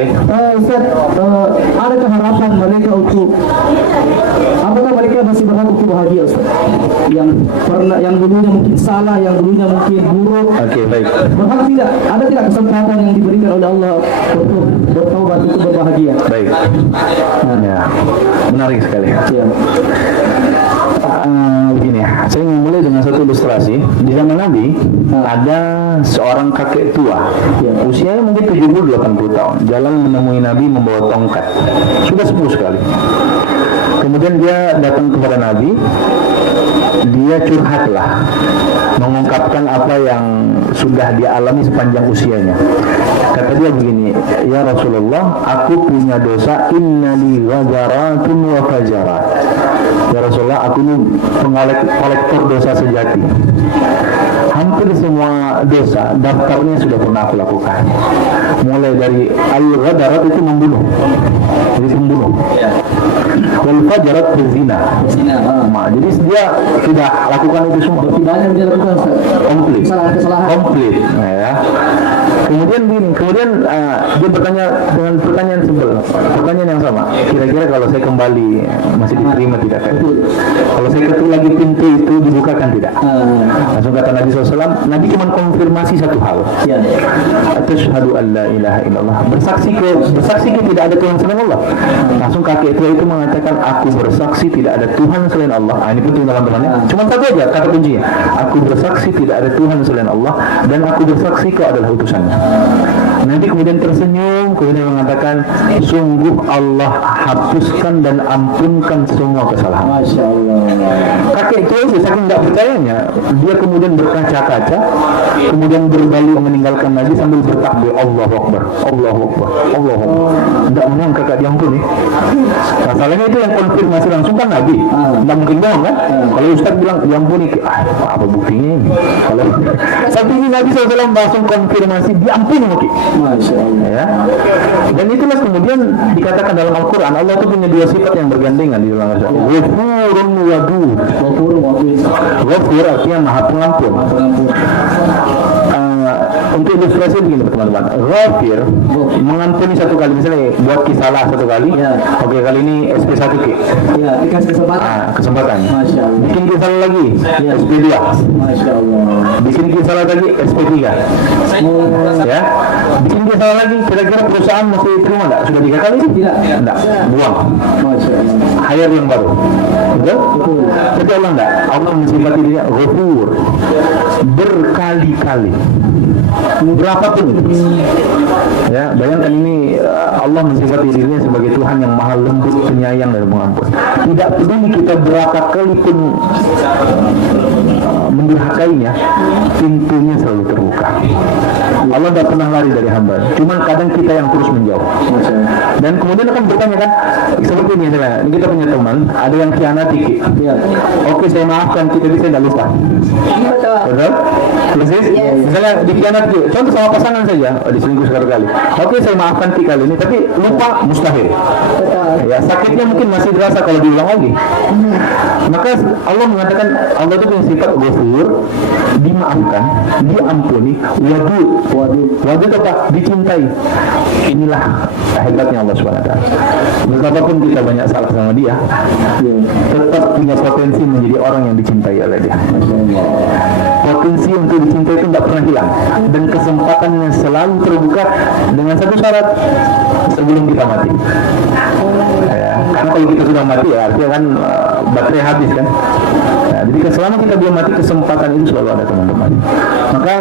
Ustaz, adakah harapan mereka untuk, apakah mereka masih berhak untuk bahagia, Ustaz? Yang dulunya mungkin salah, yang dulunya mungkin buruk. Oke, baik. Berhak tidak? Ada tidak kesempatan yang diberikan oleh Allah untuk bertaubat, untuk berbahagia? Baik. Ya, menarik sekali. Ya. Begini ya, saya ingin mulai dengan satu ilustrasi. Di zaman Nabi ada seorang kakek tua, usianya mungkin 70-80 tahun, jalan menemui Nabi membawa tongkat, sudah sepuh sekali. Kemudian dia datang kepada Nabi, dia curhatlah, mengungkapkan apa yang sudah dia alami sepanjang usianya. Kata dia begini, ya Rasulullah, aku punya dosa, innali ghajaratun wa fajarat. Ya Rasulullah, aku ini kolektor dosa sejati. Hampir semua dosa daftarnya sudah pernah aku lakukan. Mulai dari al-ghadarat itu membunuh, jadi pembunuh. Wal fajarat berzina. Jadi dia tidak lakukan itu semua. Tidak hanya dia lakukan komplit. Kesalahan. Komplit. Ya. Kemudian dia bertanya dengan pertanyaan simpel, pertanyaan yang sama. Kira-kira kalau saya kembali masih diterima tidak? Kalau saya ketuk lagi pintu itu dibukakan tidak? Langsung kata Nabi SAW, Nabi cuma konfirmasi satu hal. Asyhadu an la ilaha illallah. Bersaksi ke tidak ada Tuhan selain Allah. Langsung kakek tua itu mengatakan, aku bersaksi tidak ada Tuhan selain Allah. Ini penting dalam temannya. Cuma satu aja kata kuncinya. Aku bersaksi tidak ada Tuhan selain Allah dan aku bersaksi kau adalah utusannya. Nanti kemudian tersenyum, kemudian mengatakan, sungguh Allah hapuskan dan ampunkan semua kesalahan. Masya Allah. Kakek itu saking tidak percayanya, dia kemudian berkaca-kaca, kemudian berbalik meninggalkan Nabi sambil bertakbir, Allahu Akbar, Allahu Akbar, Allahu Akbar. Tidak menyangka kakak diampuni. Masalahnya itu yang konfirmasi langsung kan Nabi. Tidak mungkin bohong kan? Kalau Ustaz bilang diampuni, apa buktinya ini? Kalau sampai ini Nabi SAW langsung konfirmasi diampuni mungkin. Masya Allah. Ya. Dan itulah kemudian dikatakan dalam Al-Quran, Allah itu punya dua sifat yang bergandengan di dalam Al-Quran. Ghafurun wadud. Ghafur artinya maha pengampun. Untuk ilustrasi begini teman-teman, Ghafir mengampuni satu kali, misalnya buat salah satu kali, oke kali ini SP1 Ki, Ya, dikasih kesempatan. kesempatan, Masya Allah. bikin salah lagi, SP2, Masya Allah. bikin salah lagi, SP3, ya, bikin salah lagi, kira-kira perusahaan masih terima enggak? Sudah 3 kali? Tidak. Enggak, buang, Masya Allah. hire yang baru, betul? Tapi Allah enggak, Allah mensifati dia Ghafur, berkali-kali, berapapun itu. Ya, bayangkan ini Allah mensifati dirinya sebagai Tuhan yang maha lembut, penyayang dan pengampun. Tidak peduli kita berapa kali pun mendurhakainya, pintunya selalu terbuka. Allah tidak pernah lari dari hamba. Cuman kadang kita yang terus menjauh. Dan kemudian akan bertanya kan, seperti ini misalnya, ini kita punya teman, ada yang khianati. Ya. Oke, saya maafkan, kita bisa tidak lupa. Betul. Betul? Persis? Misalnya dikhianati, contoh sama pasangan saja, diselingkuh sekali. Oke, saya maafkan kali ini, tapi lupa mustahil. Ya, sakitnya mungkin masih terasa kalau diulang lagi. Maka Allah mengatakan, Allah itu punya sifat Ghafur, dimaafkan, diampuni, wadud. Wadud apa? Dicintai. Inilah hebatnya Allah SWT. Betapapun kita banyak salah sama dia, tetap punya potensi menjadi orang yang dicintai oleh dia. Potensi untuk dicintai itu tidak pernah hilang, dan kesempatannya selalu terbuka dengan satu syarat, sebelum kita mati. Ya, karena kalau kita sudah mati ya artinya kan baterai habis kan. Nah, jadi selama kita belum mati, kesempatan itu selalu ada teman-teman. Maka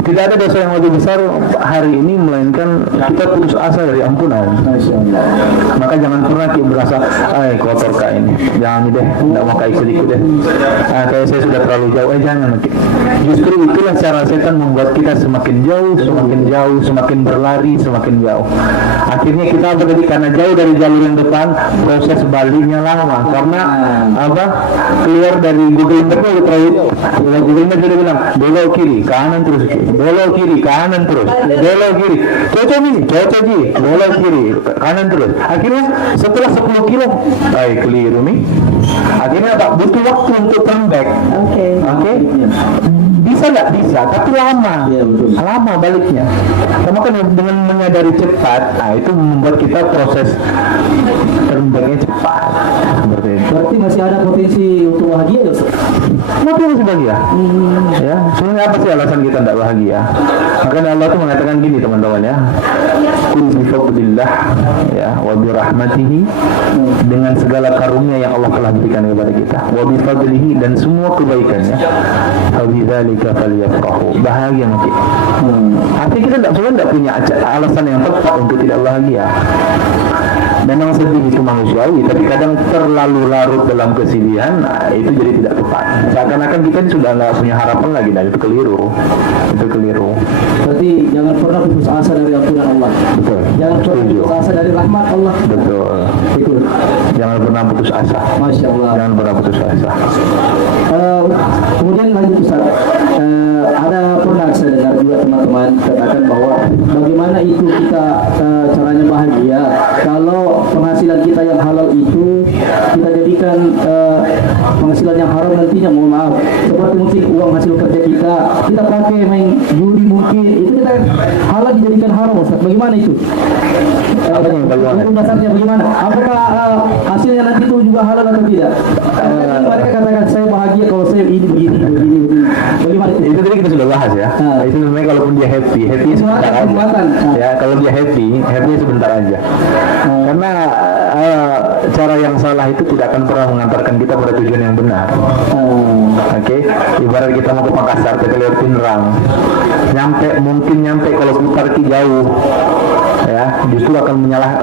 tidak ada dosa yang lebih besar hari ini melainkan kita putus asa dari ampunan. Maka jangan pernah kita berasa, kotor kak ini, jangan deh, tidak mau kayak sedikit deh. Kayak saya sudah terlalu jauh, jangan. Justru itulah cara setan membuat kita semakin jauh, semakin berlari, semakin jauh. Akhirnya kita berarti karena jauh dari jalur yang depan, proses baliknya lama. Karena apa? Keluar dari Google Map-nya terlalu jauh. Google Map sudah bilang belok kiri, kanan terus, belok kiri, kanan terus, belok kiri, cocok ji, belok kiri, kanan terus. Akhirnya setelah 10 kilo, keliru nih. Akhirnya apa? Butuh waktu untuk turn back. Oke. Bisa nggak? Bisa, tapi lama. Lama baliknya. Karena kan dengan menyadari cepat, itu membuat kita proses turn back-nya cepat. Berarti masih ada potensi untuk bahagia ya, Ustaz? Kenapa masih bahagia? Ya, sebenarnya apa sih alasan kita tidak bahagia? Makanya Allah tuh mengatakan gini teman-teman ya. Kul bi fadlillah ya wa bi rahmatihi, dengan segala karunia yang Allah telah berikan kepada kita, wa bi fadlihi, dan semua kebaikannya, fa bidzalika falyafrahu, bahagia mungkin. Artinya kita sebenarnya tidak punya alasan yang tepat untuk tidak bahagia. Memang sedih itu manusiawi, tapi kadang terlalu larut dalam kesedihan, itu jadi tidak tepat. Seakan-akan kita ini sudah nggak punya harapan lagi, dan itu keliru. Berarti jangan pernah putus asa dari ampunan Allah. Betul. Jangan pernah putus asa dari rahmat Allah. Betul. Itu. Jangan pernah putus asa. Masya Allah. Jangan pernah putus asa. Kemudian lanjut Ustaz, ada pernah saya dengar juga teman-teman katakan bahwa bagaimana itu kita caranya bahagia kalau penghasilan kita yang halal itu kita jadikan penghasilan yang haram nantinya, mohon maaf, seperti mungkin uang hasil kerja kita pakai main judi mungkin, itu kita halal dijadikan haram, Ustaz. Bagaimana itu? Hukum dasarnya bagaimana? Apakah hasilnya nanti itu juga halal atau tidak? Mereka katakan saya bahagia kalau saya ini begini. Bagaimana itu? Itu tadi kita sudah bahas ya. Itu sebenarnya kalaupun dia happy sebentar aja. Ya, kalau dia happy sebentar aja. Karena cara yang salah itu tidak akan pernah mengantarkan kita pada tujuan yang benar. Oke, ibarat kita mau ke Makassar, kita lewat Pinrang, mungkin nyampe kalau putar ke jauh, ya justru akan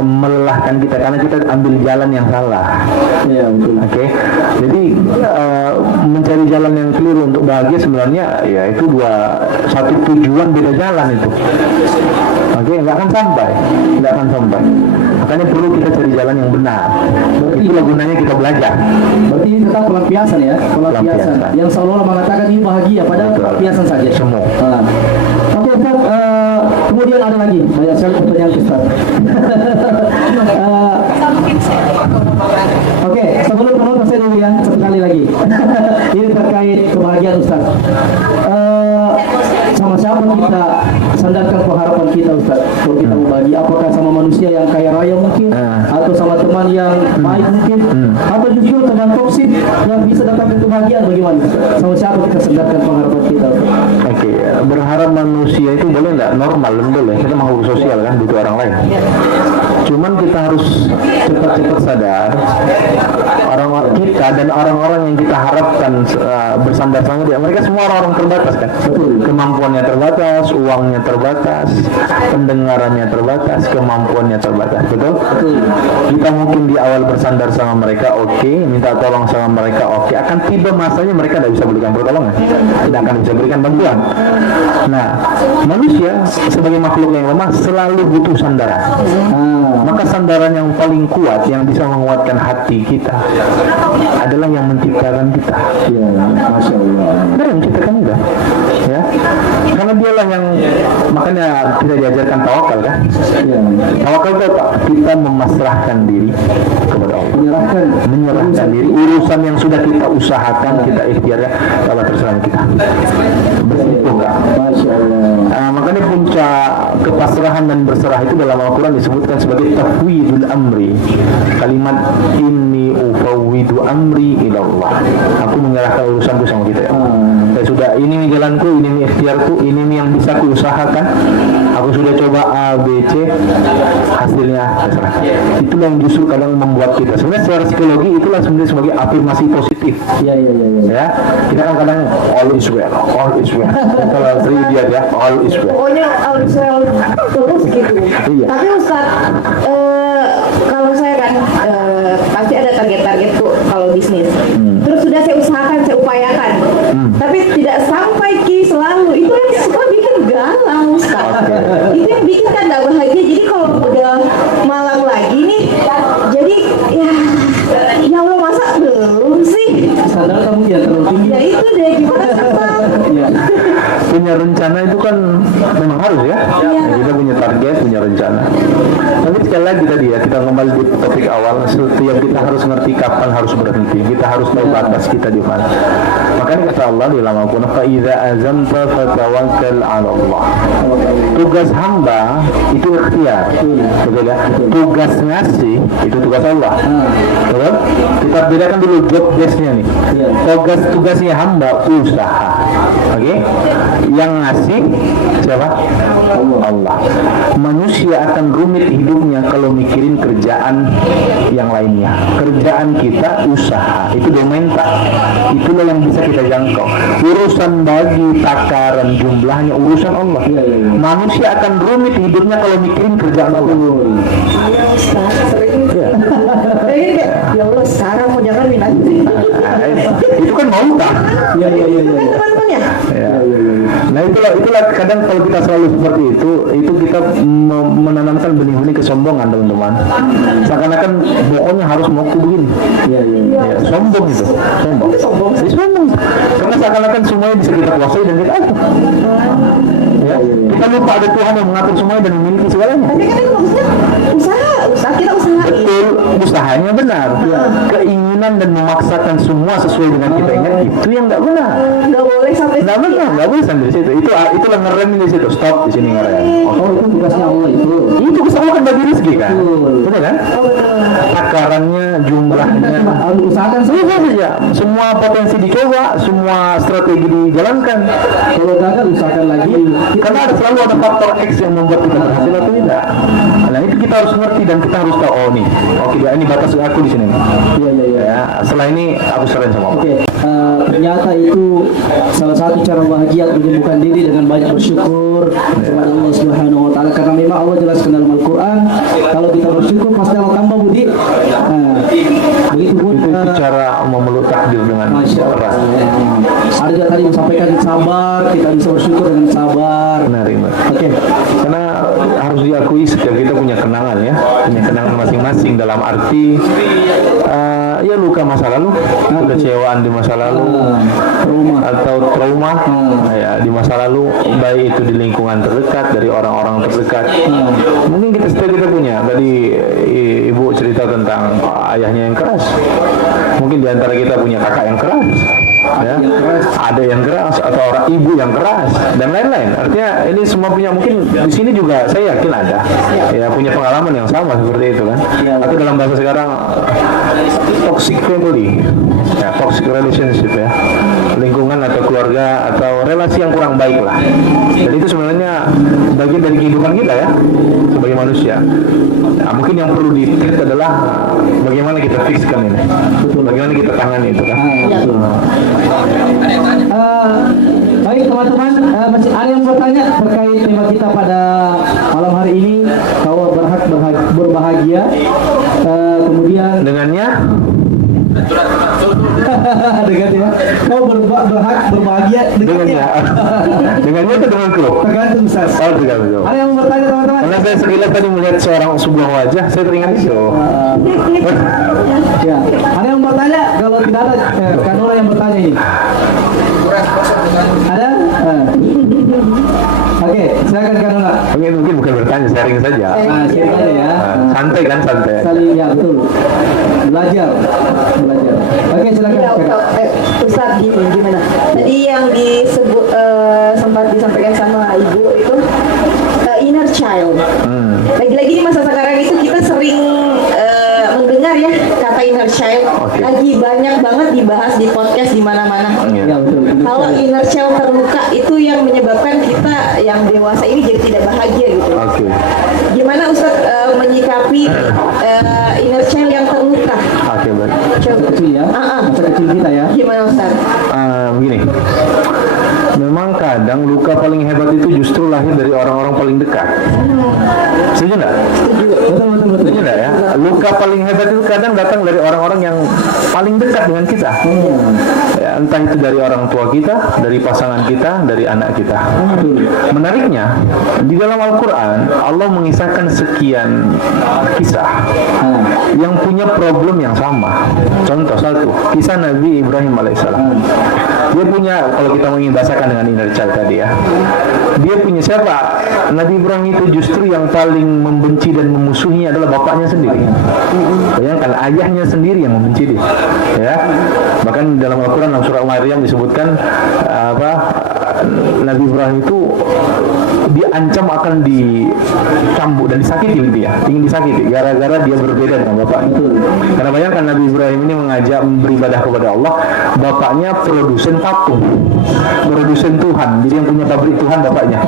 melelahkan kita karena kita ambil jalan yang salah. Iya, betul. Oke, jadi mencari jalan yang keliru untuk bahagia sebenarnya ya itu satu tujuan beda jalan itu. Oke, nggak akan sampai. Makanya perlu kita cari jalan yang benar. Itulah gunanya kita belajar. Berarti ini tetap pelampiasan ya, pelampiasan. Yang seolah-olah mengatakan ini bahagia, padahal Betul. pelampiasan saja. Semua. Oke, Ustaz, kemudian ada lagi banyak sekali pertanyaan Ustaz. Oke, sebelum penutup saya dulu ya, satu kali lagi. Ini terkait kebahagiaan Ustaz. Sama siapa kita sandarkan pengharapan kita Ustaz? Kalau kita mau bahagia, apakah sama manusia yang kaya raya mungkin, atau sama teman yang baik mungkin, atau justru teman toksik yang bisa datangkan kebahagiaan, bagaimana Ustaz? Sama siapa kita sandarkan pengharapan kita Ustaz? Oke, berharap manusia itu boleh nggak? Normal, boleh. Kita makhluk sosial kan, butuh orang lain. Cuman kita harus cepat-cepat sadar orang-orang kita dan orang-orang yang kita harapkan bersandar sama dia, mereka semua orang-orang terbatas kan. Kemampuannya terbatas, uangnya terbatas, pendengarannya terbatas, kemampuannya terbatas. Betul? Kita mungkin di awal bersandar sama mereka, oke, minta tolong sama mereka, oke. Akan tiba masanya mereka tidak bisa berikan pertolongan, tidak akan bisa berikan bantuan. Nah, manusia sebagai makhluk yang lemah selalu butuh sandaran. Maka sandaran yang paling kuat yang bisa menguatkan hati kita adalah yang menciptakan kita. Ya, Masya Allah. Dia yang menciptakan kita, ya. Karena dialah yang, makanya kita diajarkan tawakal kan. Ya. Tawakal itu apa? Kita memasrahkan diri kepada Allah. Menyerahkan diri. Urusan yang sudah kita usahakan, kita ikhtiarkan, Allah terserah kita. Begitu enggak? Masya Allah. Makanya puncak kepasrahan dan berserah itu dalam Al-Quran disebutkan sebagai tafwidul amri. Kalimat inni ufawwidu amri ilallah. Aku menyerahkan urusanku sama kita ya. Saya sudah, ini nih jalanku, ini nih ikhtiarku, ini nih yang bisa aku usahakan. Aku sudah coba A, B, C, hasilnya terserah. Itulah yang justru kadang membuat kita, sebenarnya secara psikologi itulah sebenarnya sebagai afirmasi positif. Ya. Ya, kita kan kadang all is well. Kalau sering dia ya all is well. Pokoknya harus terus gitu. Iya. Tapi Ustaz, kalau saya kan pasti ada target-target tuh kalau bisnis. Terus sudah saya usahakan, saya upayakan. Tapi tidak sampai selalu. Itu yang suka bikin galau Ustaz. Itu yang bikin kan tidak bahagia. Jadi kalau udah malam lagi nih, jadi ya Allah masa belum sih? Sadar kamu ya terlalu tinggi. Ya itu deh gimana Ustaz? Ya. Punya rencana itu kan memang harus ya. Kita punya target, punya rencana. Tapi sekali lagi tadi ya, kita kembali di topik awal, setiap kita harus ngerti kapan harus berhenti. Kita harus tahu batas kita di mana. Makanya kata Allah di dalam Al-Quran, fa idza azamta fatawakkal 'ala Allah. Tugas hamba itu ikhtiar. Betul ya? Tugas ngasih itu tugas Allah. Betul? Kita bedakan dulu job desk-nya nih. Tugasnya hamba usaha. Oke? Yang ngasih siapa? Allah. Manusia akan rumit hidupnya kalau mikirin kerjaan yang lainnya. Kerjaan kita usaha, itu domenta. Itulah yang bisa kita jangkau. Urusan bagi takaran jumlahnya urusan Allah. Manusia akan rumit hidupnya kalau mikirin kerjaan Allah. Ya Ustaz, sering ya Allah sekarang mau jangan minat. Itu kan mau tak? Iya. Teman-teman ya. Nah itulah kadang kalau kita selalu seperti itu kita menanamkan benih-benih kesombongan teman-teman. Seakan-akan pokoknya harus mau begini. Iya. Sombong itu, sombong. Karena seakan-akan semuanya bisa kita kuasai dan kita ya. Kita lupa ada Tuhan yang mengatur semuanya dan memiliki segalanya. Tapi kan itu maksudnya usaha kita usahain. Betul, usahanya benar. Keinginan dan memaksakan semua sesuai dengan kita ingat itu yang nggak benar. Nggak boleh sampai Nggak benar, nggak boleh sampai di situ. Itulah ngerem di situ. Stop di sini ngerem. Oh, itu tugasnya Allah itu. Itu kesalahan kan bagi rezeki kan? Betul kan? Takarannya, jumlahnya. Harus usahakan Semua saja, semua potensi dicoba, semua strategi dijalankan. Kalau gagal usahakan lagi. Karena selalu ada faktor X yang membuat kita berhasil atau tidak. Nah itu kita harus ngerti dan kita harus tahu, oh nih, oke ini batas aku di sini. Iya. Ya, setelah ini aku serahin sama Allah. Oke, ternyata itu salah satu cara bahagia menyembuhkan diri dengan banyak bersyukur kepada Allah Subhanahu wa taala, karena memang Allah jelaskan dalam Al-Qur'an kalau kita bersyukur pasti Allah tambah budi. Begitu pun Itu cara memeluk takdir dengan Masya keras. Allah. Ada juga tadi menyampaikan sabar, kita bisa bersyukur dengan sabar. Benar, benar. Oke. Karena harus diakui setiap kita punya kenangan ya, punya kenangan masing-masing dalam arti ya luka masa lalu, kekecewaan di masa lalu, atau trauma ya di masa lalu, baik itu di lingkungan terdekat, dari orang-orang terdekat. Mungkin setiap kita punya. Tadi ibu cerita tentang ayahnya yang keras. Mungkin di antara kita punya kakak yang keras. Ya, ada yang keras atau orang ibu yang keras dan lain-lain. Artinya ini semua punya, mungkin di sini juga saya yakin ada ya punya pengalaman yang sama seperti itu kan. Atau dalam bahasa sekarang toxic family, ya, toxic relationship ya, lingkungan atau keluarga atau relasi yang kurang baik lah. Jadi itu sebenarnya bagian dari kehidupan kita ya sebagai manusia. Nah, mungkin yang perlu dilihat adalah bagaimana kita fixkan ini, bagaimana kita tangani itu kan. Baik teman-teman, masih ada yang bertanya terkait tema kita pada malam hari ini, kau berhak berbahagia. Kemudian Dengannya dengannya kau berhak berbahagia dengannya. dengannya itu dengan kru. Tergantung Ustaz. Oh, tergantung. Ada yang bertanya teman-teman? Karena saya sekilas tadi melihat sebuah wajah, saya teringat itu. Ya, ada yang bertanya? Kalau tidak ada, Kanura yang bertanya ini. Ada? Oke, silakan Kanura. Mungkin bukan bertanya, sharing saja. Sharing aja ya. Santai kan, santai. Saling, ya betul. Belajar. Oke, silakan. Ya, Ustaz gimana? Tadi yang disebut sempat disampaikan sama ibu itu inner child. Lagi-lagi di masa sekarang itu kita sering mendengar ya kata inner child. Lagi banyak banget dibahas di podcast di mana-mana. Ya betul. Kalau inner child terluka itu yang menyebabkan kita yang dewasa ini jadi tidak bahagia gitu. Gimana Ustaz menyikapi inner child yang terluka? Baik. Kecil ya. Masa kecil kita ya. Gimana Ustaz? Begini. Memang kadang luka paling hebat itu justru lahir dari orang-orang paling dekat. Setuju nggak? Betul. Setuju nggak ya? Luka paling hebat itu kadang datang dari orang-orang yang paling dekat dengan kita. Ya, entah itu dari orang tua kita, dari pasangan kita, dari anak kita. Menariknya, di dalam Al-Quran Allah mengisahkan sekian kisah yang punya problem yang sama. Contoh satu, kisah Nabi Ibrahim alaihissalam. Dia punya, kalau kita ingin bahasakan dengan inner child tadi ya, dia punya siapa? Nabi Ibrahim itu justru yang paling membenci dan memusuhi adalah bapaknya sendiri. Bayangkan, ayahnya sendiri yang membenci dia. Ya, bahkan dalam Al-Quran dalam surah Maryam disebutkan Nabi Ibrahim itu diancam akan dicambuk dan disakiti dia, ingin disakiti gara-gara dia berbeda dengan bapaknya. Karena bayangkan Nabi Ibrahim ini mengajak beribadah kepada Allah, bapaknya produsen patung, produsen Tuhan, jadi yang punya pabrik Tuhan bapaknya.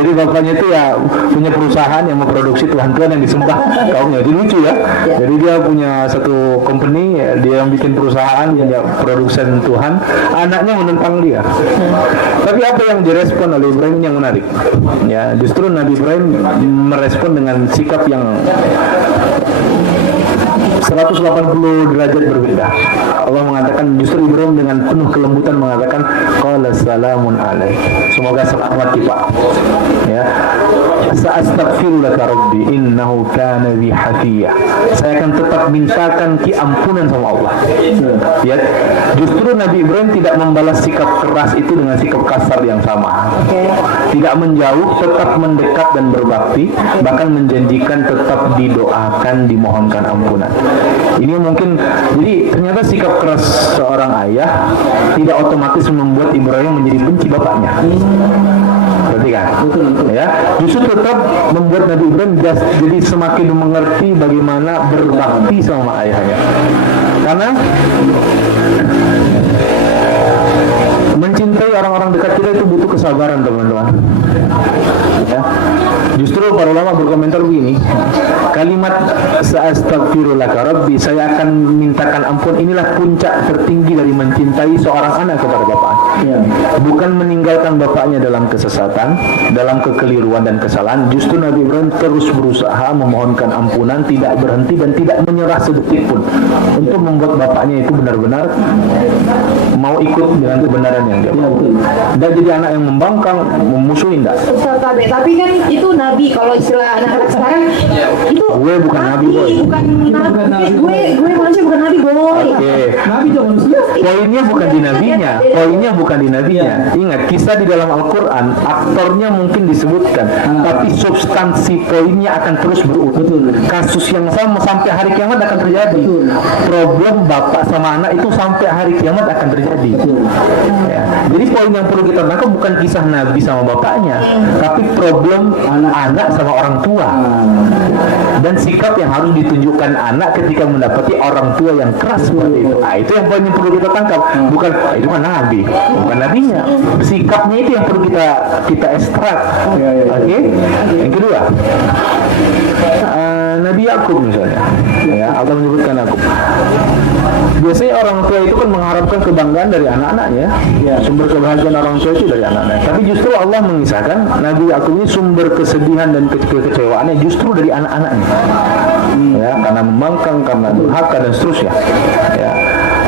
Jadi bapaknya itu ya punya perusahaan yang memproduksi Tuhan-Tuhan yang disembah kaumnya. Jadi lucu ya. Jadi dia punya satu company, dia yang bikin perusahaan yang produsen Tuhan, anaknya menentang dia. Tapi apa yang direspon oleh Ibrahim yang menarik? Ya, justru Nabi Ibrahim merespon dengan sikap yang 180 derajat berbeda. Allah mengatakan, justru Ibrahim dengan penuh kelembutan mengatakan, qala salamun alaik, semoga selamat kita. Ya, sa'astaghfiru laka rabbi innahu kana bi hafiya. Saya akan tetap mintakan ampunan sama Allah. Ya, justru Nabi Ibrahim tidak membalas sikap keras itu dengan sikap kasar yang sama. Tidak menjauh, tetap mendekat dan berbakti, bahkan menjanjikan tetap didoakan, dimohonkan ampunan. Ini mungkin, jadi ternyata sikap keras seorang ayah tidak otomatis membuat Ibrahim menjadi benci bapaknya. Berarti kan? Ya, justru tetap membuat Nabi Ibrahim jadi semakin mengerti bagaimana berbakti sama ayahnya. Karena mencintai orang-orang dekat kita itu butuh kesabaran teman-teman. Ya. Justru para ulama berkomentar begini, kalimat Astaghfirullaka Rabbi, saya akan mintakan ampun, inilah puncak tertinggi dari mencintai seorang anak kepada bapaknya. Ya. Bukan meninggalkan bapaknya dalam kesesatan, dalam kekeliruan dan kesalahan. Justru Nabi Ibrahim terus berusaha memohonkan ampunan, tidak berhenti dan tidak menyerah sedetik pun untuk membuat bapaknya itu benar-benar mau ikut dengan kebenaran yang dia mau. Dan jadi anak yang membangkang, memusuhi enggak. Ustaz Tabe, tapi kan itu nabi, kalau istilah anak-anak sekarang itu Gue bukan nabi, boy. bukan bukan nabi. nabi. Gue manusia bukan nabi, boy. Oke. Nabi juga manusia. Poinnya bukan di nabinya, poinnya bukan di nabinya. Ingat, kisah di dalam Al-Quran, aktornya mungkin disebutkan, tapi substansi poinnya akan terus berulang. Betul. Kasus yang sama sampai hari kiamat akan terjadi. Betul. Problem bapak sama anak itu sampai hari kiamat akan terjadi. Betul. Ya. Jadi poin yang perlu kita tangkap bukan kisah Nabi sama bapaknya, tapi problem anak sama orang tua. Dan sikap yang harus ditunjukkan anak ketika mendapati orang tua yang keras seperti itu. Nah, itu yang poin yang perlu kita tangkap. Bukan itu kan Nabi, bukan nabinya. Sikapnya itu yang perlu kita ekstrak. Oke? Yang kedua, Nabi Yakub misalnya, ya, Allah menyebutkan Yakub. Biasanya orang tua itu kan mengharapkan kebanggaan dari anak-anaknya. Ya, sumber kebahagiaan orang tua itu dari anak-anaknya. Tapi justru Allah mengisahkan Nabi Yakub ini sumber kesedihan dan kekecewaannya justru dari anak-anaknya. Ya, karena membangkang, karena durhaka dan seterusnya. Ya.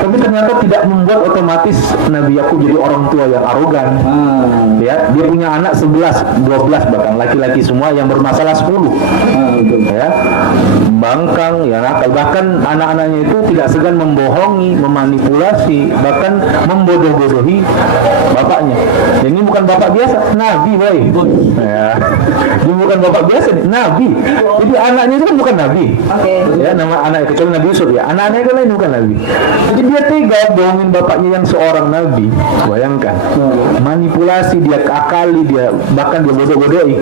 Tapi ternyata tidak membuat otomatis Nabi Yakub jadi orang tua yang arogan. Ya, dia punya anak 11, 12 bahkan laki-laki semua yang bermasalah 10. Ya, bangkang, ya nakal. Bahkan anak-anaknya itu tidak segan membohongi, memanipulasi, bahkan membodoh-bodohi bapaknya. Dan ini bukan bapak biasa, Nabi, boy. Ya, ini bukan bapak biasa, Nabi. Jadi anaknya itu kan bukan Nabi. Ya, nama anak kecuali Nabi Yusuf ya. Anak-anaknya itu lain bukan Nabi. Jadi dia tega bohongin bapaknya yang seorang Nabi. Bayangkan, manipulasi, dia akali, dia bahkan dia bodoh-bodohi.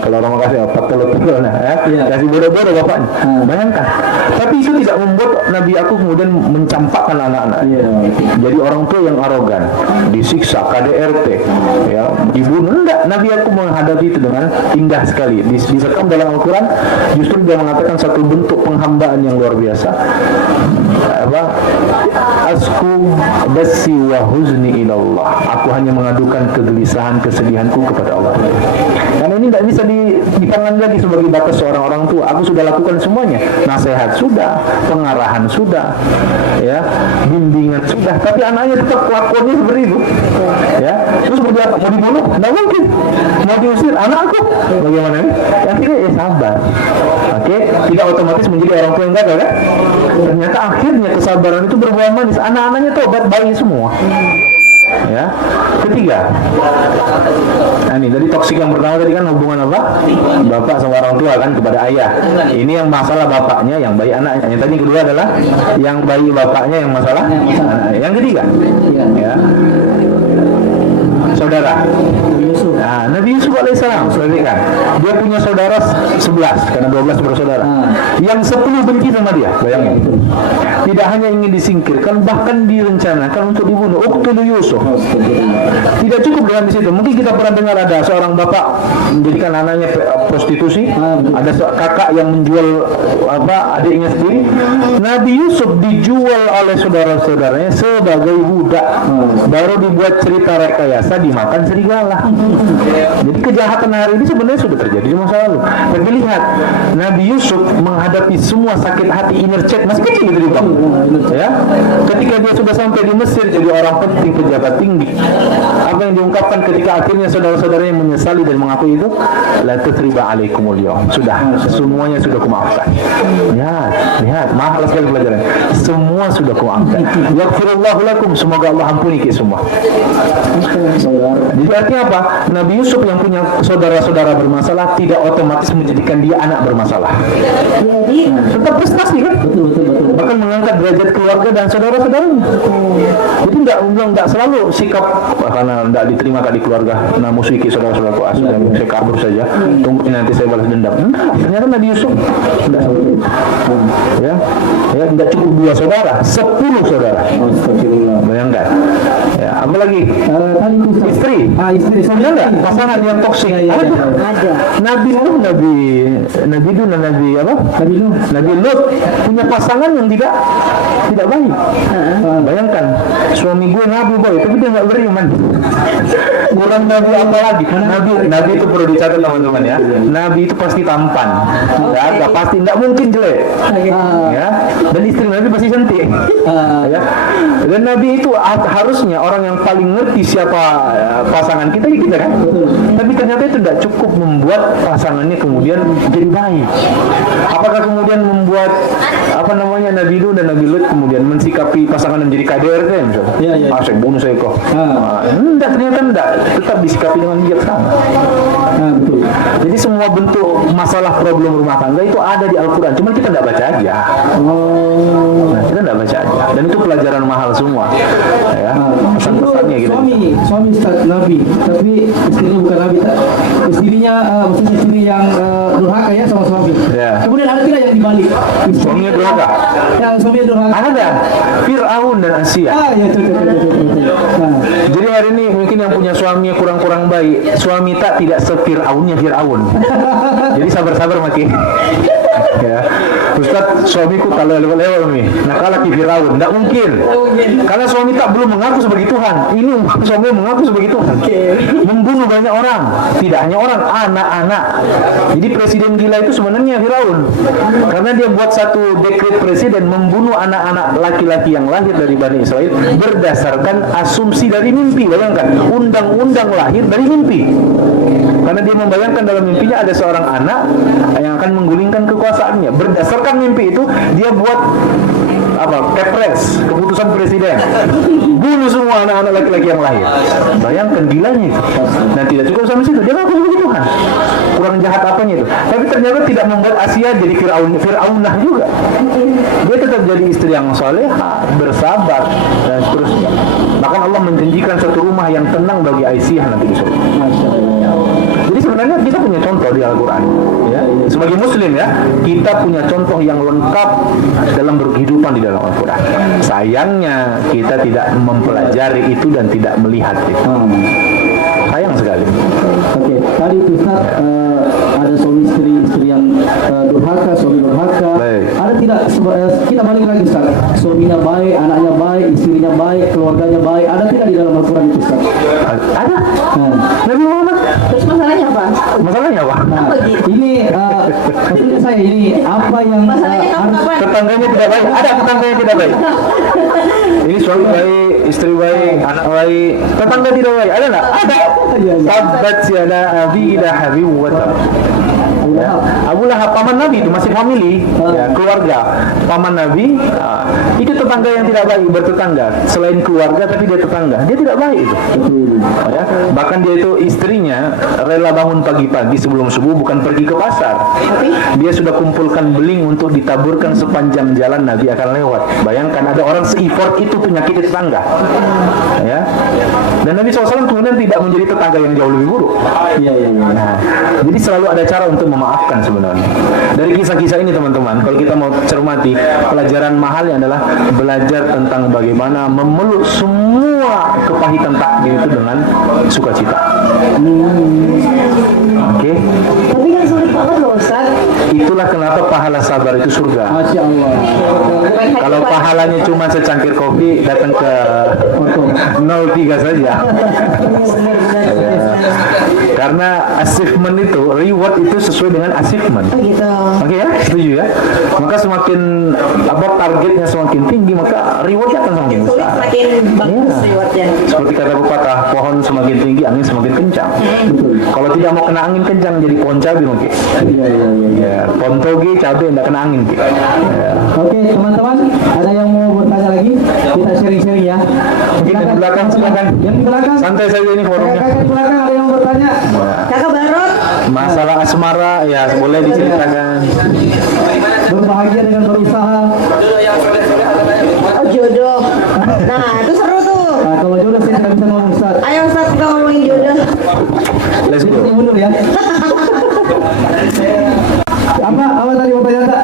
Kalau orang kasih apa telur-telur, nah, ya, kasih bodoh-bodoh bapaknya. Bayangkan. Tapi itu tidak membuat Nabi aku kemudian mencampakkan anak-anak. Jadi orang tua yang arogan, disiksa, KDRT, ya, dibunuh. Enggak, Nabi aku menghadapi itu dengan indah sekali. Disekam dalam Al-Quran, justru dia mengatakan satu bentuk penghambaan yang luar biasa. Apa? Asku basi wa huzni ilallah. Aku hanya mengadukan kegelisahan, kesedihanku kepada Allah. Karena ini tidak bisa dipandang lagi sebagai batas seorang orang tua. Aku sudah lakukan semuanya. Nasihat sudah, pengarahan sudah, ya, bimbingan sudah. Tapi anaknya tetap kelakuannya seperti itu. Ya, terus seperti apa? Mau dibunuh? Tidak mungkin. Mau diusir? Anakku? Bagaimana ini? Akhirnya ya sabar. Oke, tidak otomatis menjadi orang tua yang gagal, kan? Ternyata akhirnya kesabaran itu berbuah manis. Anak-anaknya tobat, bayi semua. Ya. Ketiga, nah ini dari toksik yang pertama tadi kan hubungan apa? Bapak sama orang tua kan kepada ayah. Ini yang masalah bapaknya, yang bayi anaknya. Yang tadi kedua adalah yang bayi bapaknya, yang masalah anaknya. Yang ketiga, ya, saudara. Nah, Nabi Yusuf alaihissalam, perhatikan, dia punya saudara 11 karena 12 bersaudara. Yang 10 benci sama dia, bayangin. Tidak hanya ingin disingkirkan, bahkan direncanakan untuk dibunuh. Uqtulu Yusuf. Tidak cukup dengan di situ. Mungkin kita pernah dengar ada seorang bapak menjadikan anaknya prostitusi, ada kakak yang menjual adiknya sendiri. Nabi Yusuf dijual oleh saudara-saudaranya sebagai budak. Baru dibuat cerita rekayasa dimakan serigala. Jadi kejahatan hari ini sebenarnya sudah terjadi di masa lalu. Tapi lihat, Nabi Yusuf menghadapi semua sakit hati, inner check masih kecil itu di bawah. Ya, ketika dia sudah sampai di Mesir jadi orang penting, pejabat tinggi, apa yang diungkapkan ketika akhirnya saudara-saudaranya menyesali dan mengakui itu, la tutriba alaikumul yawm, sudah semuanya sudah kumaafkan. Lihat, mahal sekali pelajaran. Semua sudah kumaafkan. Yaghfirullahu lakum, semoga Allah ampuni kita semua. Jadi artinya apa? Nabi Yusuf yang punya saudara-saudara bermasalah tidak otomatis menjadikan dia anak bermasalah. Jadi Tetap prestasi kan? Betul. Bahkan mengangkat derajat keluarga dan saudara-saudaranya. Jadi enggak selalu sikap karena enggak diterima di keluarga, nah musuhi saudara-saudaraku, saya kabur saja, tunggu nanti saya balas dendam. Ternyata Nabi Yusuf enggak seperti itu. Ya, enggak cukup 2 saudara, 10 saudara. Bayangkan. Ya, apalagi Apalagi Tadi itu Ustaz. istri. Istri. Ada nggak pasangan yang toksik? Iya. Ada. Nabi Nuh, Nabi Nuh dan Nabi apa? Nabi Nuh. Nabi Lut punya pasangan yang tidak baik. Bayangkan, suami gue Nabi boy, tapi dia nggak beriman. Kurang Nabi apa lagi? Nabi itu perlu dicatat teman-teman ya. Nabi itu pasti tampan, nggak pasti, nggak mungkin jelek. Ya, dan istri Nabi pasti cantik. Ya. Dan Nabi itu harusnya orang yang paling ngerti siapa pasangan kita kan. Tapi ternyata itu tidak cukup membuat pasangannya kemudian jadi baik. Apakah kemudian membuat Nabi Nuh dan Nabi Lut kemudian mensikapi pasangan menjadi KDRT misalnya? Iya. Saya bunuh saya kok. Ternyata enggak, tetap disikapi dengan bijaksana. Betul. Jadi semua bentuk masalah problem rumah tangga itu ada di Al-Quran, cuma kita tidak baca aja. Kita tidak baca aja. Dan itu pelajaran mahal semua. Ya. Pesan-pesannya gitu. Suami Ustaz Nabi, tapi istrinya bukan Nabi. Istrinya maksudnya istri yang durhaka ya sama suami. Ya. Kemudian ada tidak yang dibalik? Suaminya durhaka? Yang suaminya durhaka. Ada. Fir'aun dan Asia. Ya betul. Jadi hari ini mungkin yang punya suami kurang-kurang baik, suami tak tidak se-Fir'aunnya Fir'aun. Jadi sabar-sabar mati. Ya. Ustaz, suamiku tak lewat-lewat nih. Nah, kalah ki Fir'aun, tidak mungkin. Karena suami tak belum mengaku sebagai Tuhan. Ini suami mengaku sebagai Tuhan. Membunuh banyak orang, tidak hanya orang, anak-anak. Jadi presiden gila itu sebenarnya Fir'aun. Karena dia buat satu dekret presiden membunuh anak-anak laki-laki yang lahir dari Bani Israel berdasarkan asumsi dari mimpi. Bayangkan, undang-undang lahir dari mimpi. Karena dia membayangkan dalam mimpinya ada seorang anak yang akan menggulingkan kekuasaannya. Berdasarkan mimpi itu, dia buat Kepres, keputusan presiden, bunuh semua anak-anak laki-laki yang lahir. Bayangkan gilanya itu. Dan tidak cukup sampai situ, dia ngaku sebagai Tuhan. Kurang jahat apanya itu. Tapi ternyata tidak membuat Asia jadi Fir'aunah juga. Dia tetap jadi istri yang salehah, bersabar dan seterusnya. Bahkan Allah menjanjikan satu rumah yang tenang bagi Aisyah nanti di surga. Jadi sebenarnya kita punya contoh di Al-Quran. Ya. Sebagai Muslim ya, kita punya contoh yang lengkap dalam berkehidupan di dalam Al-Quran. Sayangnya kita tidak mempelajari itu dan tidak melihat itu. Sayang sekali. Oke, tadi Ustaz ada suami istri yang durhaka, suami durhaka. Baik. Ada tidak kita balik lagi Ustaz. Suaminya baik, anaknya baik, istrinya baik, keluarganya baik. Ada tidak di dalam Al-Quran itu Ustaz? Ada. Nabi Muhammad. Terus masalahnya apa? Masalahnya apa? Apa gitu? Ini maksudnya saya ini apa yang Masalahnya kamu kapan? Tetangganya tidak baik. Ada tetangganya tidak baik. Ini suami baik, istri baik, anak baik, tetangga tidak baik. Ada nggak? Ada. Tabbat yada abi lahabi wa tab. Ya. Abu Lahab paman Nabi itu masih family, ya, keluarga. Paman Nabi itu tetangga yang tidak baik, bertetangga. Selain keluarga tapi dia tetangga, dia tidak baik itu. Ya. Bahkan dia itu istrinya rela bangun pagi-pagi sebelum subuh bukan pergi ke pasar. Dia sudah kumpulkan beling untuk ditaburkan sepanjang jalan Nabi akan lewat. Bayangkan ada orang se-effort itu penyakit tetangga. Ya. Dan Nabi SAW kemudian tidak menjadi tetangga yang jauh lebih buruk. Nah, jadi selalu ada cara untuk memaafkan sebenarnya. Dari kisah-kisah ini teman-teman, kalau kita mau cermati, pelajaran mahalnya adalah belajar tentang bagaimana memeluk semua kepahitan takdir itu dengan sukacita. Oke. Tapi kan sulit banget loh Ustaz. Itulah kenapa pahala sabar itu surga. Masya Allah. Kalau pahalanya cuma secangkir kopi, datang ke 03 saja. Ya. Karena achievement itu, reward itu sesuai dengan achievement. Gitu. Oke ya, setuju ya. Maka semakin targetnya semakin tinggi, maka rewardnya akan semakin Sulit besar. makin bagus Iya. rewardnya. Seperti kata pepatah, pohon semakin tinggi, angin semakin kencang. Kalau tidak mau kena angin kencang, jadi pohon cabai mungkin. Ya, pohon toge cabai tidak kena angin. Ya. Oke, teman-teman, ada yang mau bertanya lagi? Kita sharing-sharing ya. Mungkin di belakang silakan. Yang di belakang. Santai saja ini forumnya. Kakak di belakang ada yang mau bertanya? Kakak Barot, Masalah asmara ya boleh diceritakan. Berbahagia dengan berusaha. oh jodoh. Nah, itu seru tuh. Nah, kalau jodoh saya tidak bisa ngomong Ustaz. Ayo Ustaz kita ngomongin jodoh. Let's go. Ini mundur ya. Apa tadi mau tanya tak?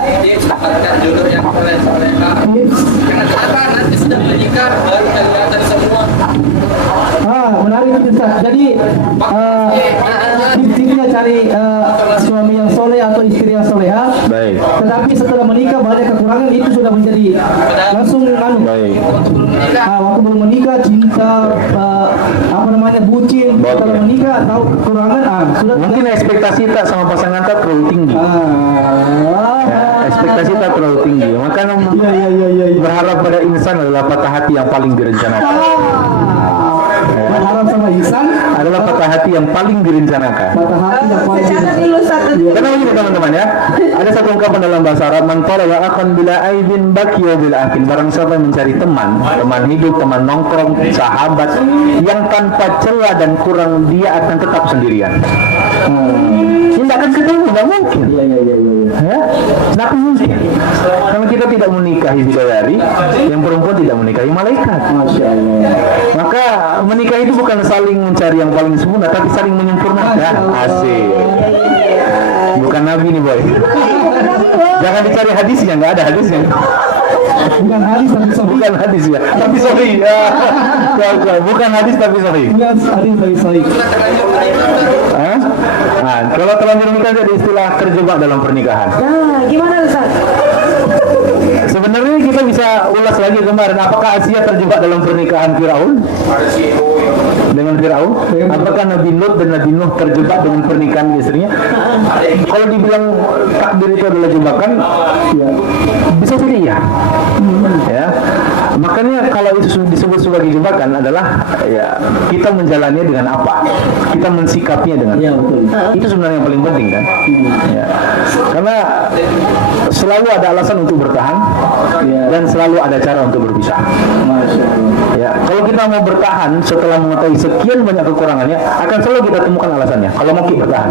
Jodoh yang soleh-soleha. Jangan kata nanti sudah menikah baru kelihatan semua. Ustaz, jadi tipsnya cari suami yang soleh atau istri yang soleha. Baik. Tetapi setelah menikah banyak kekurangan, itu sudah menjadi langsung Baik. waktu belum menikah cinta bucin. Baik. Setelah menikah tahu kekurangan sudah Mungkin ekspektasi tak sama pasangan tak terlalu tinggi. Ya, ekspektasi tak terlalu tinggi. Maka iya. berharap pada insan adalah patah hati yang paling direncanakan. Berharap sama insan Adalah patah hati yang paling direncanakan. patah hati yang paling Secara dulu satu. Karena begini teman-teman ya, ada satu ungkapan dalam bahasa Arab, man talaba akan bila aibin bakiya bila akin. Barang siapa yang mencari teman hidup, teman nongkrong, sahabat yang tanpa celah dan kurang, dia akan tetap sendirian. Tidak akan ketemu, tidak mungkin. Iya. Ya, tidak mungkin. Kalau kita tidak menikahi bidadari, yang perempuan tidak menikahi malaikat. Masya Allah. Maka menikah itu bukan saling mencari yang paling sempurna, tapi saling menyempurnakan. Asik. Bukan Nabi nih boy. Jangan dicari hadisnya, nggak ada hadisnya. Bukan hadis tapi sahih. Bukan hadis ya, tapi sorry. Bukan hadis tapi sorry. Bukan hadis tapi sahih. Nah, kalau terlanjur menikah jadi istilah terjebak dalam pernikahan. Nah, gimana Ustaz? Sebenarnya kita bisa ulas lagi kemarin, apakah Asia terjebak dalam pernikahan Firaun? Dengan Firaun? Apakah Nabi Lut dan Nabi Nuh terjebak dengan pernikahan istrinya? Kalau dibilang takdir itu adalah jebakan, ya, bisa jadi iya. Ya. Makanya kalau itu disebut sebagai jebakan adalah ya kita menjalaninya dengan apa? Kita mensikapinya dengan Iya, betul. itu sebenarnya yang paling penting kan? Ya. Karena selalu ada alasan untuk bertahan dan selalu ada cara untuk berpisah. Masya Allah. Ya, kalau kita mau bertahan setelah mengetahui sekian banyak kekurangannya, akan selalu kita temukan alasannya. Kalau mau kita bertahan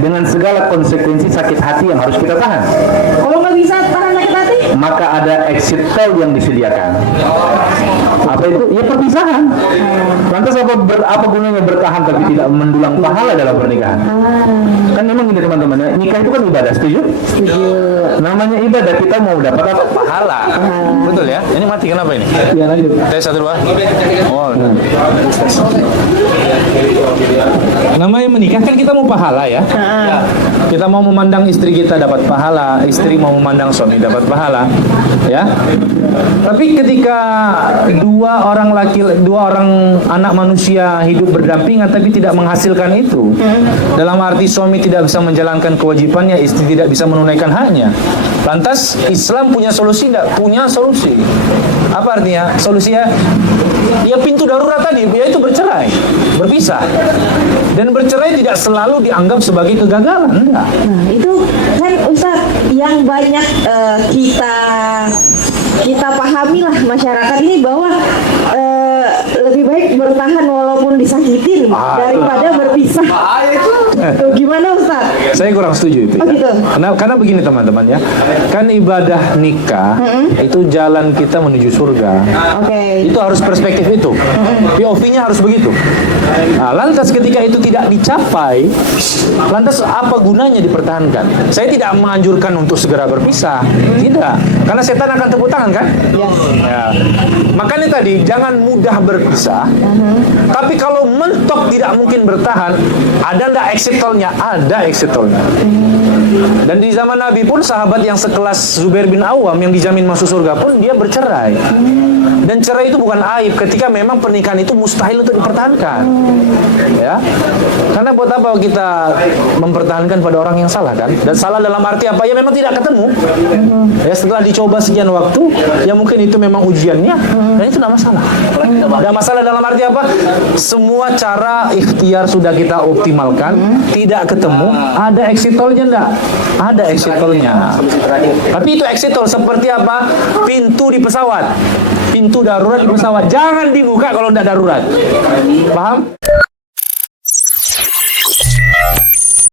dengan segala konsekuensi sakit hati yang harus kita tahan, Kalau nggak bisa tahan sakit hati? maka ada exit tol yang disediakan. Apa itu? Ya perpisahan. Lantas apa gunanya bertahan tapi tidak mendulang pahala dalam pernikahan? Kan memang gini teman-teman ya, nikah itu kan ibadah, setuju? Setuju. Namanya ibadah, kita mau dapat apa? Pahala. Betul ya? Ini mati kenapa ini? Ya lanjut. Tes 1 2. Oh. Namanya menikah kan kita mau pahala ya. Kita mau memandang istri kita dapat pahala, istri mau memandang suami dapat pahala, ya. Tapi ketika dua orang anak manusia hidup berdampingan tapi tidak menghasilkan itu, dalam arti suami tidak bisa menjalankan kewajibannya, istri tidak bisa menunaikan haknya. Lantas Islam punya solusi enggak? Punya solusi. Apa artinya? Solusinya ya pintu darurat tadi, yaitu bercerai, berpisah. Dan bercerai tidak selalu dianggap sebagai kegagalan, enggak. Nah, itu kan Ustaz yang banyak kita pahami lah masyarakat ini bahwa lebih baik bertahan walaupun disakitin daripada berpisah. Tuh, gimana Ustaz? Saya kurang setuju itu. Oh, gitu. Karena begini teman-teman ya, kan ibadah nikah itu jalan kita menuju surga. Oke. Itu harus perspektif itu. POV-nya harus begitu. Nah, lantas ketika itu tidak dicapai, lantas apa gunanya dipertahankan? Saya tidak menganjurkan untuk segera berpisah, tidak. Karena setan akan tepuk tangan kan? Yes. Ya. Makanya tadi jangan mudah berpisah. Tapi kalau mentok tidak mungkin bertahan, ada ndak exit tolnya? Ada exit tolnya. Dan di zaman Nabi pun sahabat yang sekelas Zubair bin Awam yang dijamin masuk surga pun dia bercerai. Dan cerai itu bukan aib ketika memang pernikahan itu mustahil untuk dipertahankan. Ya. Karena buat apa kita mempertahankan pada orang yang salah kan? Dan salah dalam arti apa? Ya memang tidak ketemu. Ya setelah dicoba sekian waktu, ya mungkin itu memang ujiannya dan itu tidak masalah. Tidak masalah dalam arti apa? Semua cara ikhtiar sudah kita optimalkan, tidak ketemu, ada exit tolnya enggak? Ada exit tolnya. Tapi itu exit tol seperti apa? Pintu di pesawat. Pintu darurat di pesawat. Jangan dibuka kalau tidak darurat. Paham?